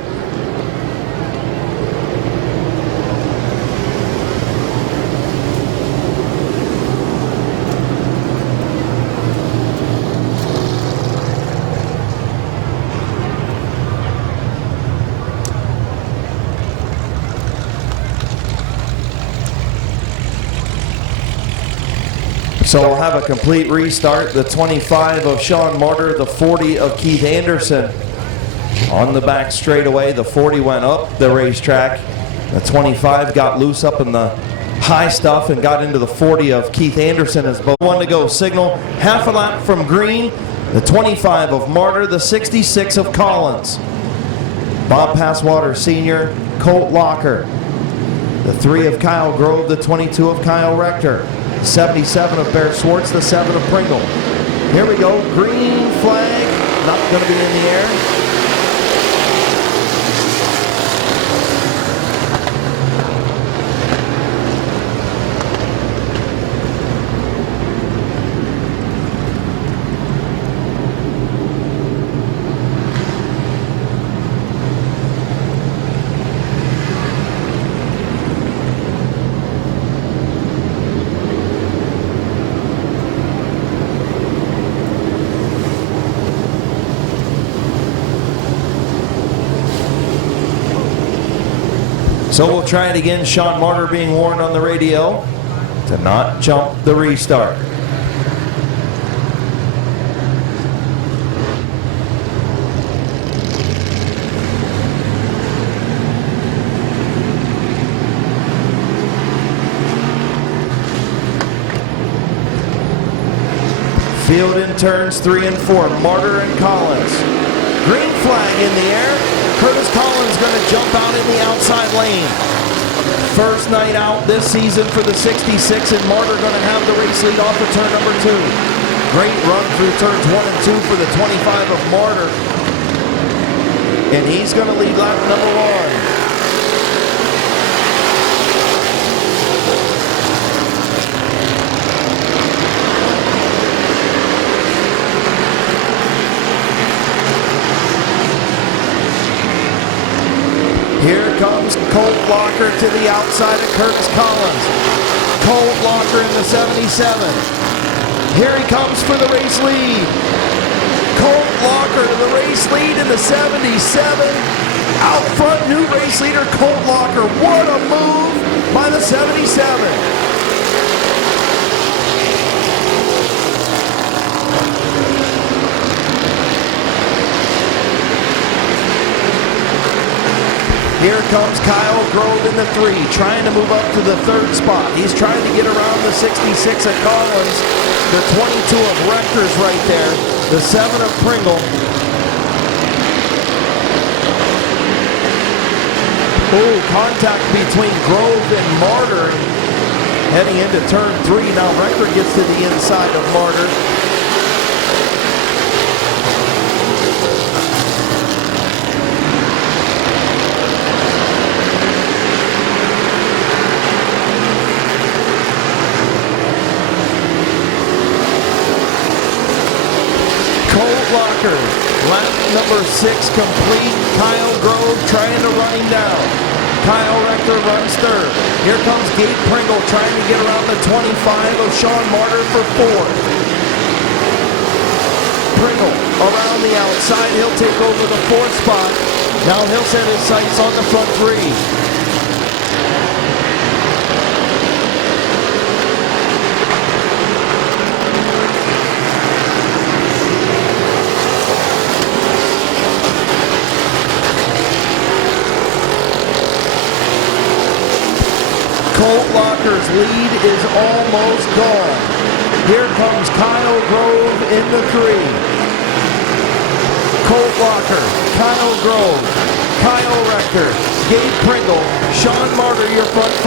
So we'll have a complete restart. The 25 of Sean Martyr, the 40 of Keith Anderson on the back straightaway. The 40 went up the racetrack. The 25 got loose up in the high stuff and got into the 40 of Keith Anderson as both. One to go. Signal half a lap from green. The 25 of Martyr, the 66 of Collins. Bob Passwater Sr., Colt Locker. The 3 of Kyle Grove, the 22 of Kyle Rector. 77 of Bear Swartz, the 7 of Pringle. Here we go, green flag, not going to be in the air. So we'll try it again. Sean Martyr being warned on the radio to not jump the restart. Field in turns 3 and 4. Martyr and Collins. Green flag in the air. Curtis Collins going to jump out in the outside lane. First night out this season for the 66, and Martyr going to have the race lead off of turn number 2. Great run through turns 1 and 2 for the 25 of Martyr. And he's going to lead lap number 1. Here comes Colt Locker to the outside of Curtis Collins. Colt Locker in the 77. Here he comes for the race lead. Colt Locker to the race lead in the 77. Out front, new race leader Colt Locker. What a move by the 77. Here comes Kyle Grove in the 3, trying to move up to the 3rd spot. He's trying to get around the 66 of Collins, the 22 of Rector's right there, the 7 of Pringle. Oh, contact between Grove and Martyr. Heading into turn 3. Now Rector gets to the inside of Martyr. Lap number 6 complete. Kyle Grove trying to run him down. Kyle Rector runs third. Here comes Gabe Pringle trying to get around the 25 of Sean Martyr for 4th. Pringle around the outside. He'll take over the 4th spot. Now he'll set his sights on the front 3. Colt Locker's lead is almost gone. Here comes Kyle Grove in the 3. Colt Locker, Kyle Grove, Kyle Rector, Gabe Pringle, Sean Martyr, your front 5.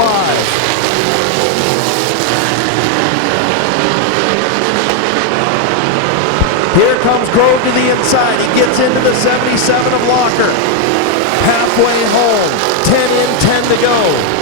Here comes Grove to the inside. He gets into the 77 of Locker. Halfway home, 10 in, 10 to go.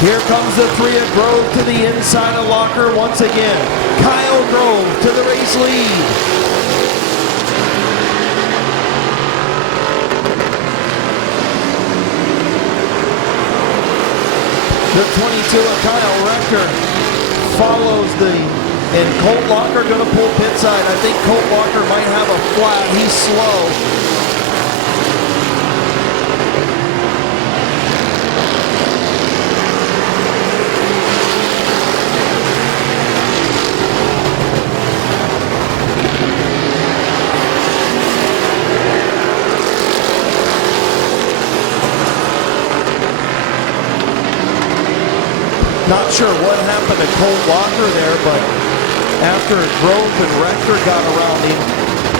Here comes the 3 of Grove to the inside of Locker once again. Kyle Grove to the race lead. The 22 of Kyle Rector follows and Colt Locker going to pull pit side. I think Colt Locker might have a flat. He's slow. Not sure what happened to Colt Locker there, but after Grove and Rector got around him,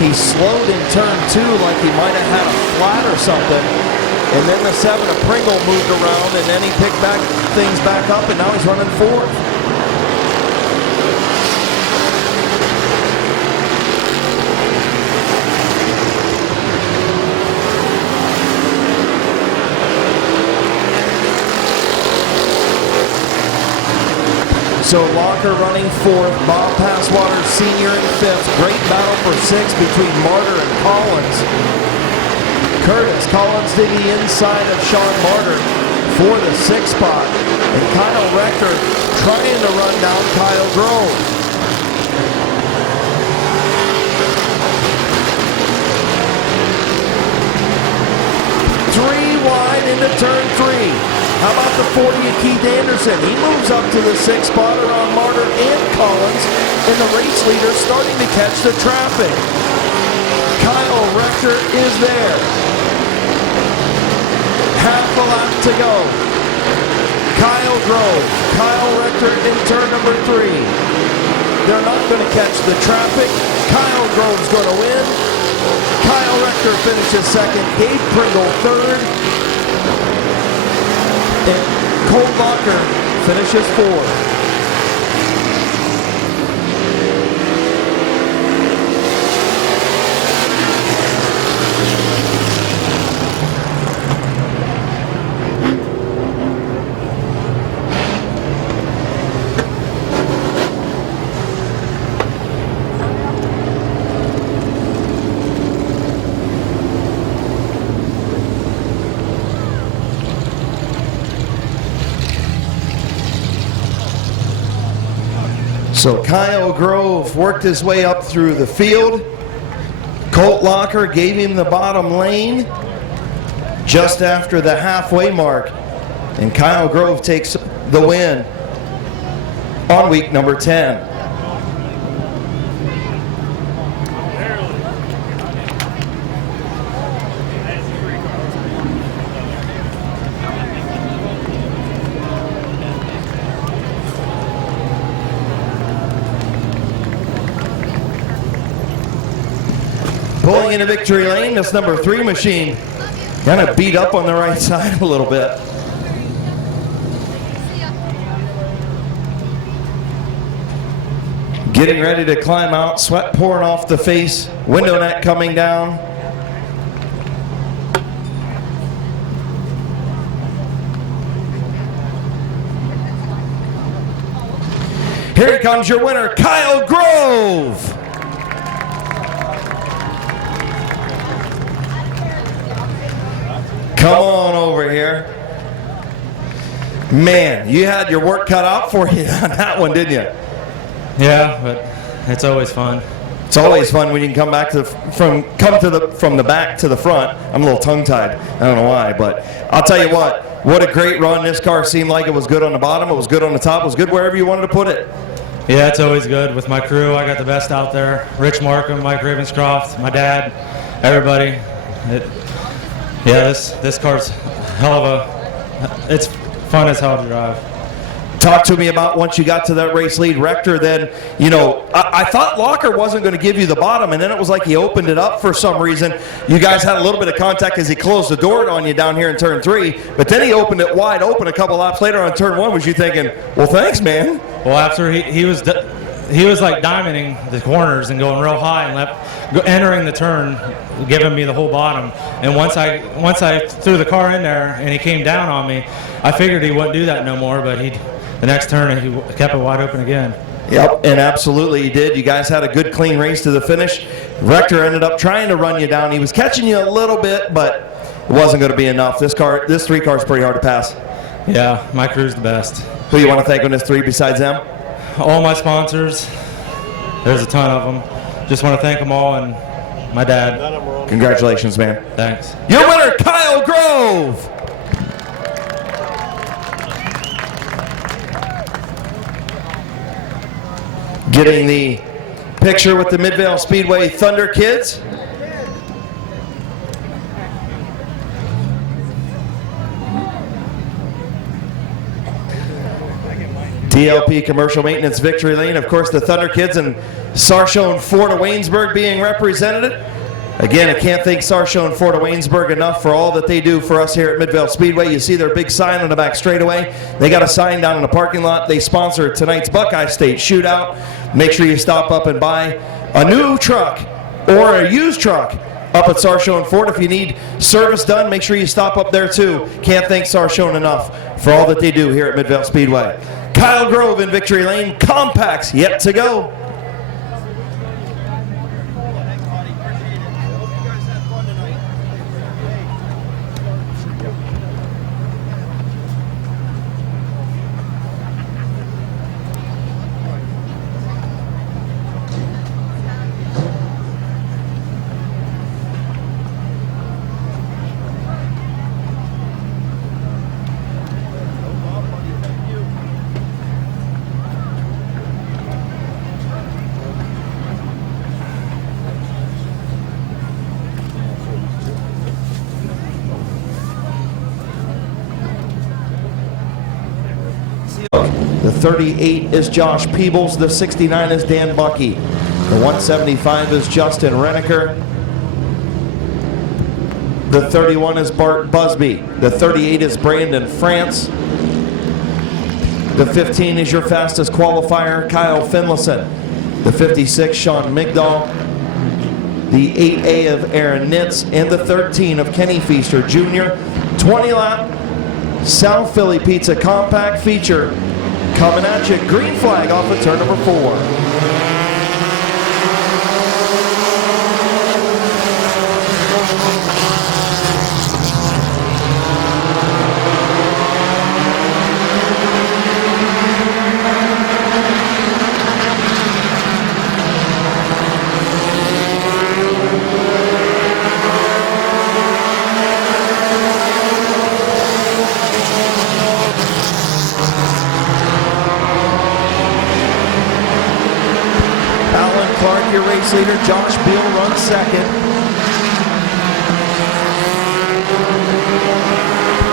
he slowed in turn 2 like he might have had a flat or something. And then the 7 of Pringle moved around, and then he picked things back up, and now he's running 4th. So Locker running 4th, Bob Passwater Sr. in 5th. Great battle for 6th between Martyr and Collins. Curtis Collins to the inside of Sean Martyr for the 6th spot. And Kyle Rector trying to run down Kyle Grove. 3 wide into turn 3. How about the 40 of Keith Anderson? He moves up to the 6th spot around Martyr and Collins, and the race leader starting to catch the traffic. Kyle Rector is there. Half a lap to go. Kyle Grove, Kyle Rector in turn number 3. They're not going to catch the traffic. Kyle Grove's going to win. Kyle Rector finishes 2nd. Gabe Pringle 3rd. And Colt Locker finishes 4th. So Kyle Grove worked his way up through the field. Colt Locker gave him the bottom lane. just after the halfway mark. And Kyle Grove takes the win on week number 10. Pulling into victory lane, this number 3 machine kind of beat up on the right side a little bit. Getting ready to climb out, sweat pouring off the face, window net coming down. Here comes your winner, Kyle Grove. Come on over here. Man, you had your work cut out for you on that one, didn't you? Yeah, but it's always fun. It's always fun when you can come back from the back to the front. I'm a little tongue-tied. I don't know why, but I'll tell you what a great run. This car seemed like it was good on the bottom, it was good on the top, it was good wherever you wanted to put it. Yeah, it's always good with my crew. I got the best out there. Rich Markham, Mike Ravenscroft, my dad, everybody. This car's hell of it's fun as hell to drive. Talk to me about once you got to that race lead. Rector then, I thought Locker wasn't going to give you the bottom, and then it was like he opened it up for some reason. You guys had a little bit of contact as he closed the door on you down here in turn 3, but then he opened it wide open a couple laps later on turn 1. Was you thinking, well, thanks, man? Well, after he was like diamonding the corners and going real high and entering the turn, giving me the whole bottom. And once I threw the car in there and he came down on me, I figured he wouldn't do that no more, but the next turn, he kept it wide open again. Yep, and absolutely he did. You guys had a good, clean race to the finish. Rector ended up trying to run you down. He was catching you a little bit, but it wasn't going to be enough. This 3 car is pretty hard to pass. Yeah, my crew's the best. Who you want to thank on this 3 besides them? All my sponsors. There's a ton of them. Just want to thank them all and my dad. Congratulations, man. Thanks. Your winner, Kyle Grove. Getting the picture with the Midvale Speedway Thunder Kids. DLP Commercial Maintenance Victory Lane. Of course, the Thunder Kids and Sarshone Ford of Waynesburg being represented. Again, I can't thank Sarshone Ford of Waynesburg enough for all that they do for us here at Midvale Speedway. You see their big sign on the back straightaway. They got a sign down in the parking lot. They sponsor tonight's Buckeye State Shootout. Make sure you stop up and buy a new truck or a used truck up at Sarshone Ford. If you need service done, make sure you stop up there too. Can't thank Sarshone enough for all that they do here at Midvale Speedway. Kyle Grove in Victory Lane. Compacts yet to go. The 38 is Josh Peebles. The 69 is Dan Bucky. The 175 is Justin Reneker. The 31 is Bart Busby. The 38 is Brandon France. The 15 is your fastest qualifier, Kyle Finlayson. The 56, Sean Migdal. The 8A of Aaron Nitz. And the 13 of Kenny Feaster Jr. 20-lap South Philly Pizza Compact feature. Coming at you, green flag off of turn number 4. Clark, your race leader. Josh Beal runs second.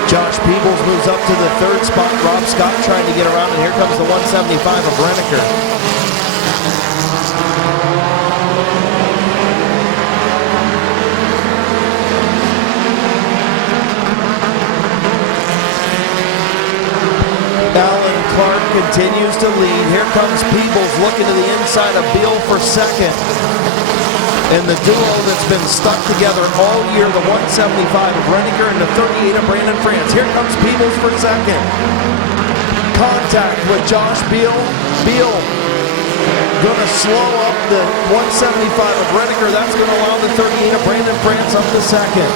Josh Peebles moves up to the third spot. Rob Scott trying to get around, and here comes the 175 of Renneker. Alan Clark continues to lead. Here comes Peebles looking to the inside of Beal for second. And the duo that's been stuck together all year, the 175 of Renneker and the 38 of Brandon France. Here comes Peebles for second. Contact with Josh Beal. Beal going to slow up the 175 of Renneker. That's going to allow the 38 of Brandon France up to second.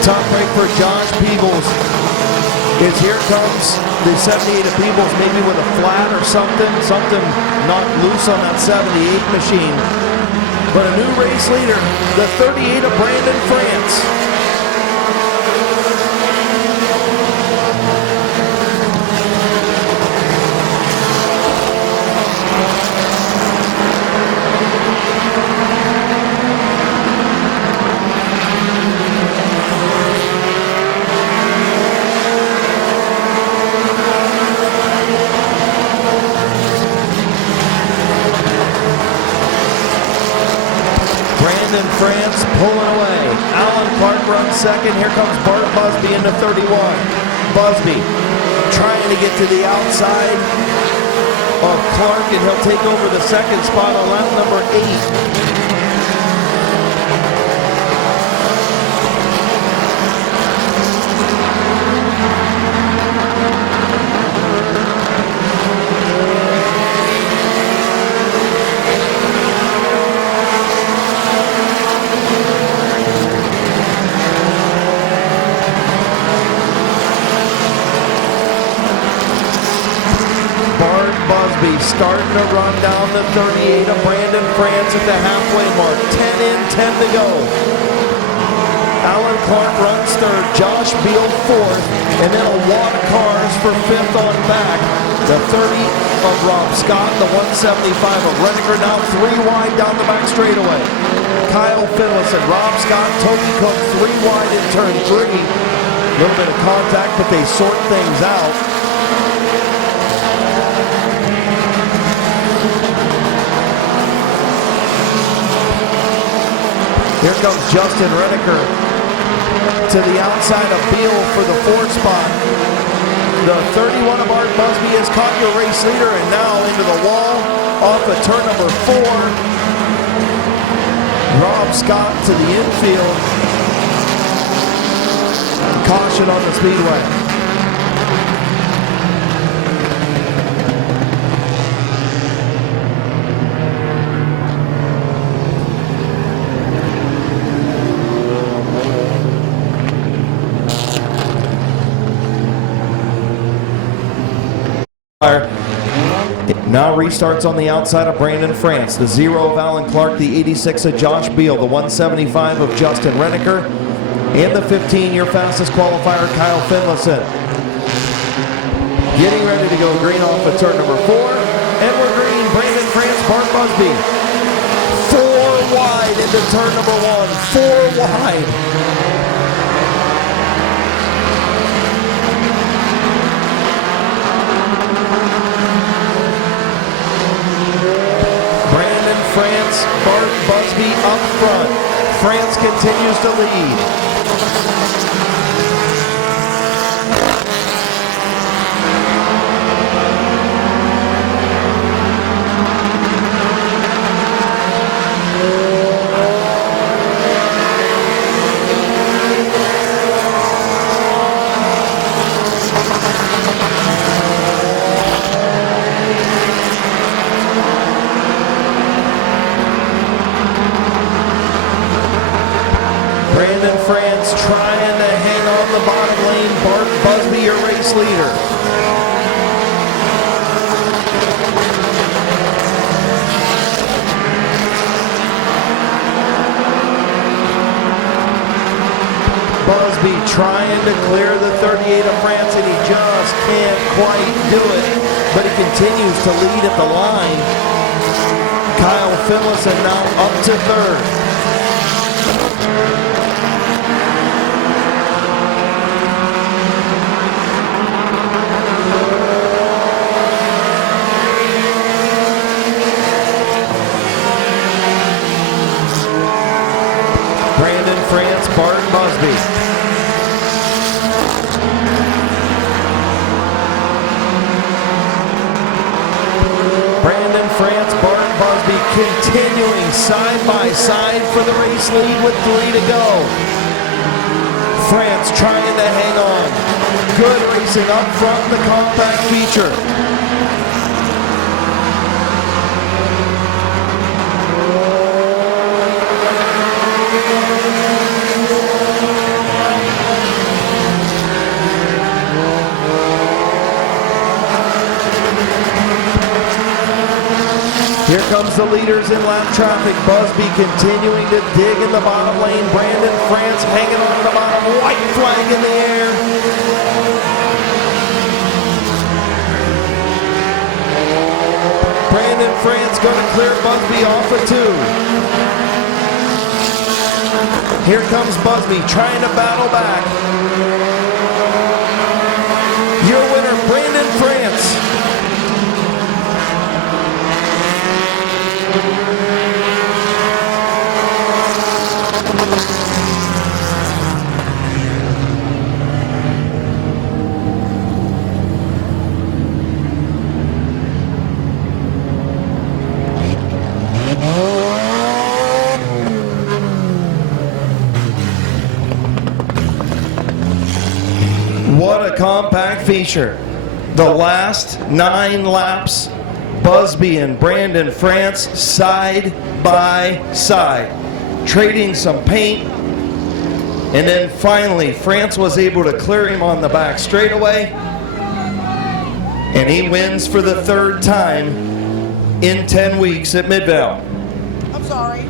Top break for Josh Peebles is here comes the 78 of Peebles, maybe with a flat or something not loose on that 78 machine. But a new race leader, the 38 of Brandon France. France pulling away. Alan Clark runs second. Here comes Bart Busby into 31. Busby trying to get to the outside of Clark, and he'll take over the second spot on lap number 8. Starting to run down the 38 of Brandon France at the halfway mark. 10 in, 10 to go. Alan Clark runs third, Josh Beal fourth, and then a lot of cars for fifth on back. The 30 of Rob Scott, the 175 of Renneker, now 3 wide down the back straightaway. Kyle Finlayson, Rob Scott, Toby Cook 3 wide in turn 3. A little bit of contact, but they sort things out. Here comes Justin Renneker to the outside of Beal for the 4th spot. The 31 of Art Busby has caught your race leader, and now into the wall off of turn number 4. Rob Scott to the infield. Caution on the speedway. Now restarts on the outside of Brandon France. The 0 of Alan Clark, the 86 of Josh Beal, the 175 of Justin Renneker, and the 15, your fastest qualifier, Kyle Finlayson. Getting ready to go green off of turn number 4. And we're green. Brandon France, Bart Busby. 4 wide into turn number 1. 4 wide. France, Bart Busby up front. France continues to lead. France trying to hang on the bottom lane. Bart Busby, your race leader. trying to clear the 38 of France, and he just can't quite do it, but he continues to lead at the line. Kyle Finlayson now up to third. Brandon France, Bart Busby. Brandon France, Bart Busby continuing side by side for the race lead with 3 to go. France trying to hang on. Good racing up front in the compact feature. Here comes the leaders in lap traffic. Busby continuing to dig in the bottom lane. Brandon France hanging on to the bottom. White flag in the air. Brandon France going to clear Busby off of 2. Here comes Busby trying to battle back. Your winner, Brandon France. What a compact feature. The last 9 laps, Busby and Brandon France side by side, trading some paint. And then finally, France was able to clear him on the back straightaway. And he wins for the 3rd time in 10 weeks at Midvale. I'm sorry.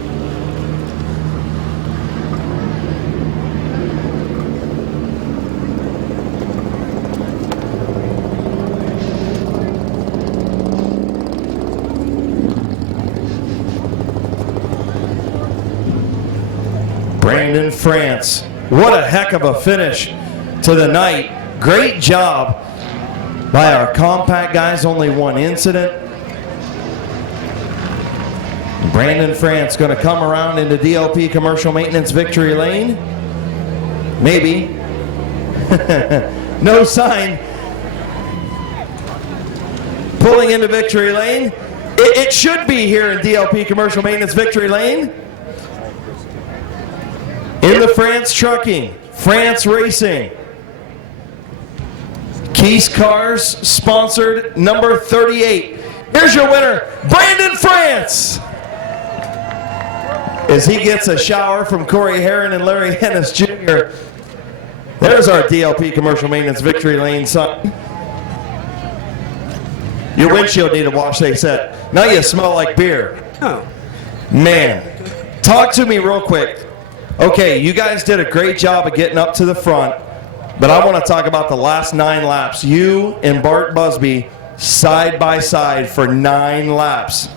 Brandon France, what a heck of a finish to the night. Great job by our compact guys, only 1 incident. Brandon France going to come around into DLP Commercial Maintenance Victory Lane. Maybe. No sign. Pulling into Victory Lane. It should be here in DLP Commercial Maintenance Victory Lane. In the France Trucking, France Racing, Keys Cars sponsored number 38. Here's your winner, Brandon France. As he gets a shower from Corey Herron and Larry Hennis Jr. There's our DLP Commercial Maintenance Victory Lane son. Your windshield needed a wash, they said. Now you smell like beer. Oh. Man, talk to me real quick. Okay, you guys did a great job of getting up to the front, but I want to talk about the last 9 laps. You and Bart Busby side by side for 9 laps.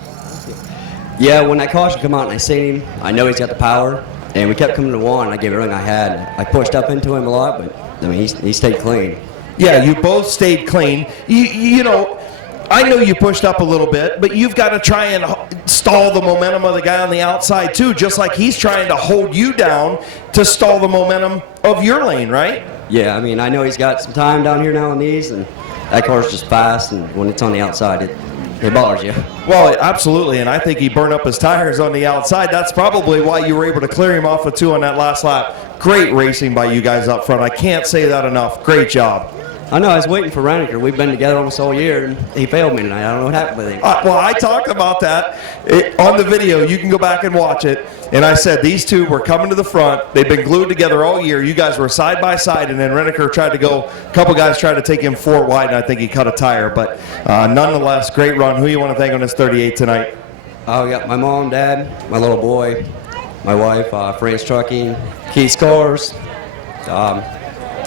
Yeah, when that caution come out and I seen him, I know he's got the power, and we kept coming to 1. I gave everything I had. I pushed up into him a lot, but I mean, he stayed clean. Yeah, you both stayed clean. You know, I know you pushed up a little bit, but you've got to try and stall the momentum of the guy on the outside too, just like he's trying to hold you down to stall the momentum of your lane, right? Yeah, I mean, I know he's got some time down here now on these, and that car's just fast, and when it's on the outside, it bothers you. Well, absolutely, and I think he burned up his tires on the outside. That's probably why you were able to clear him off of 2 on that last lap. Great racing by you guys up front. I can't say that enough. Great job. I know, I was waiting for Reniker. We've been together almost all year, and he failed me tonight. I don't know what happened with him. Well, I talked about that on the video. You can go back and watch it. And I said these two were coming to the front. They've been glued together all year. You guys were side by side, and then Reniker tried to go. A couple guys tried to take him 4 wide, and I think he cut a tire. But nonetheless, great run. Who you want to thank on this 38 tonight? I got my mom, dad, my little boy, my wife, France Trucking, Keys Cars,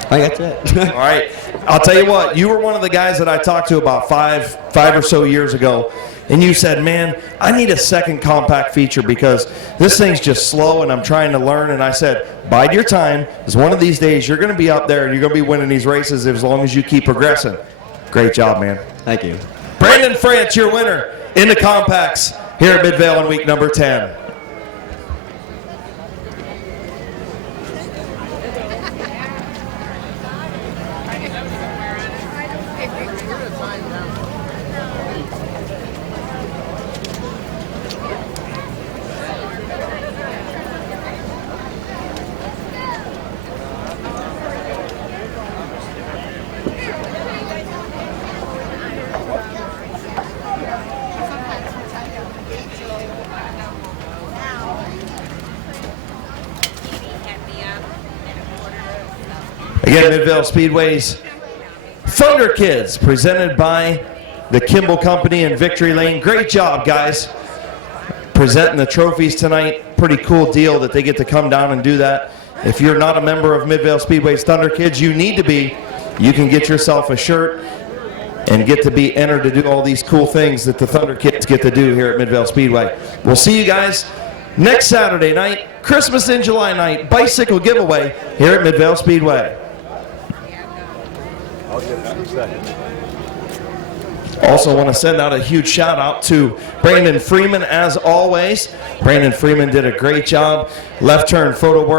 I think that's it. All right. I'll tell you what, you were one of the guys that I talked to about five or so years ago, and you said, man, I need a second compact feature because this thing's just slow and I'm trying to learn. And I said, bide your time, because one of these days you're going to be up there and you're going to be winning these races as long as you keep progressing. Great job, man. Thank you. Brandon France, your winner in the compacts here at Midvale in week number 10. Again, Midvale Speedway's Thunder Kids, presented by the Kimball Company and Victory Lane. Great job, guys, presenting the trophies tonight. Pretty cool deal that they get to come down and do that. If you're not a member of Midvale Speedway's Thunder Kids, you need to be. You can get yourself a shirt and get to be entered to do all these cool things that the Thunder Kids get to do here at Midvale Speedway. We'll see you guys next Saturday night, Christmas in July night, bicycle giveaway here at Midvale Speedway. Also want to send out a huge shout out to Brandon Freeman as always. Brandon Freeman did a great job. Left turn photo work.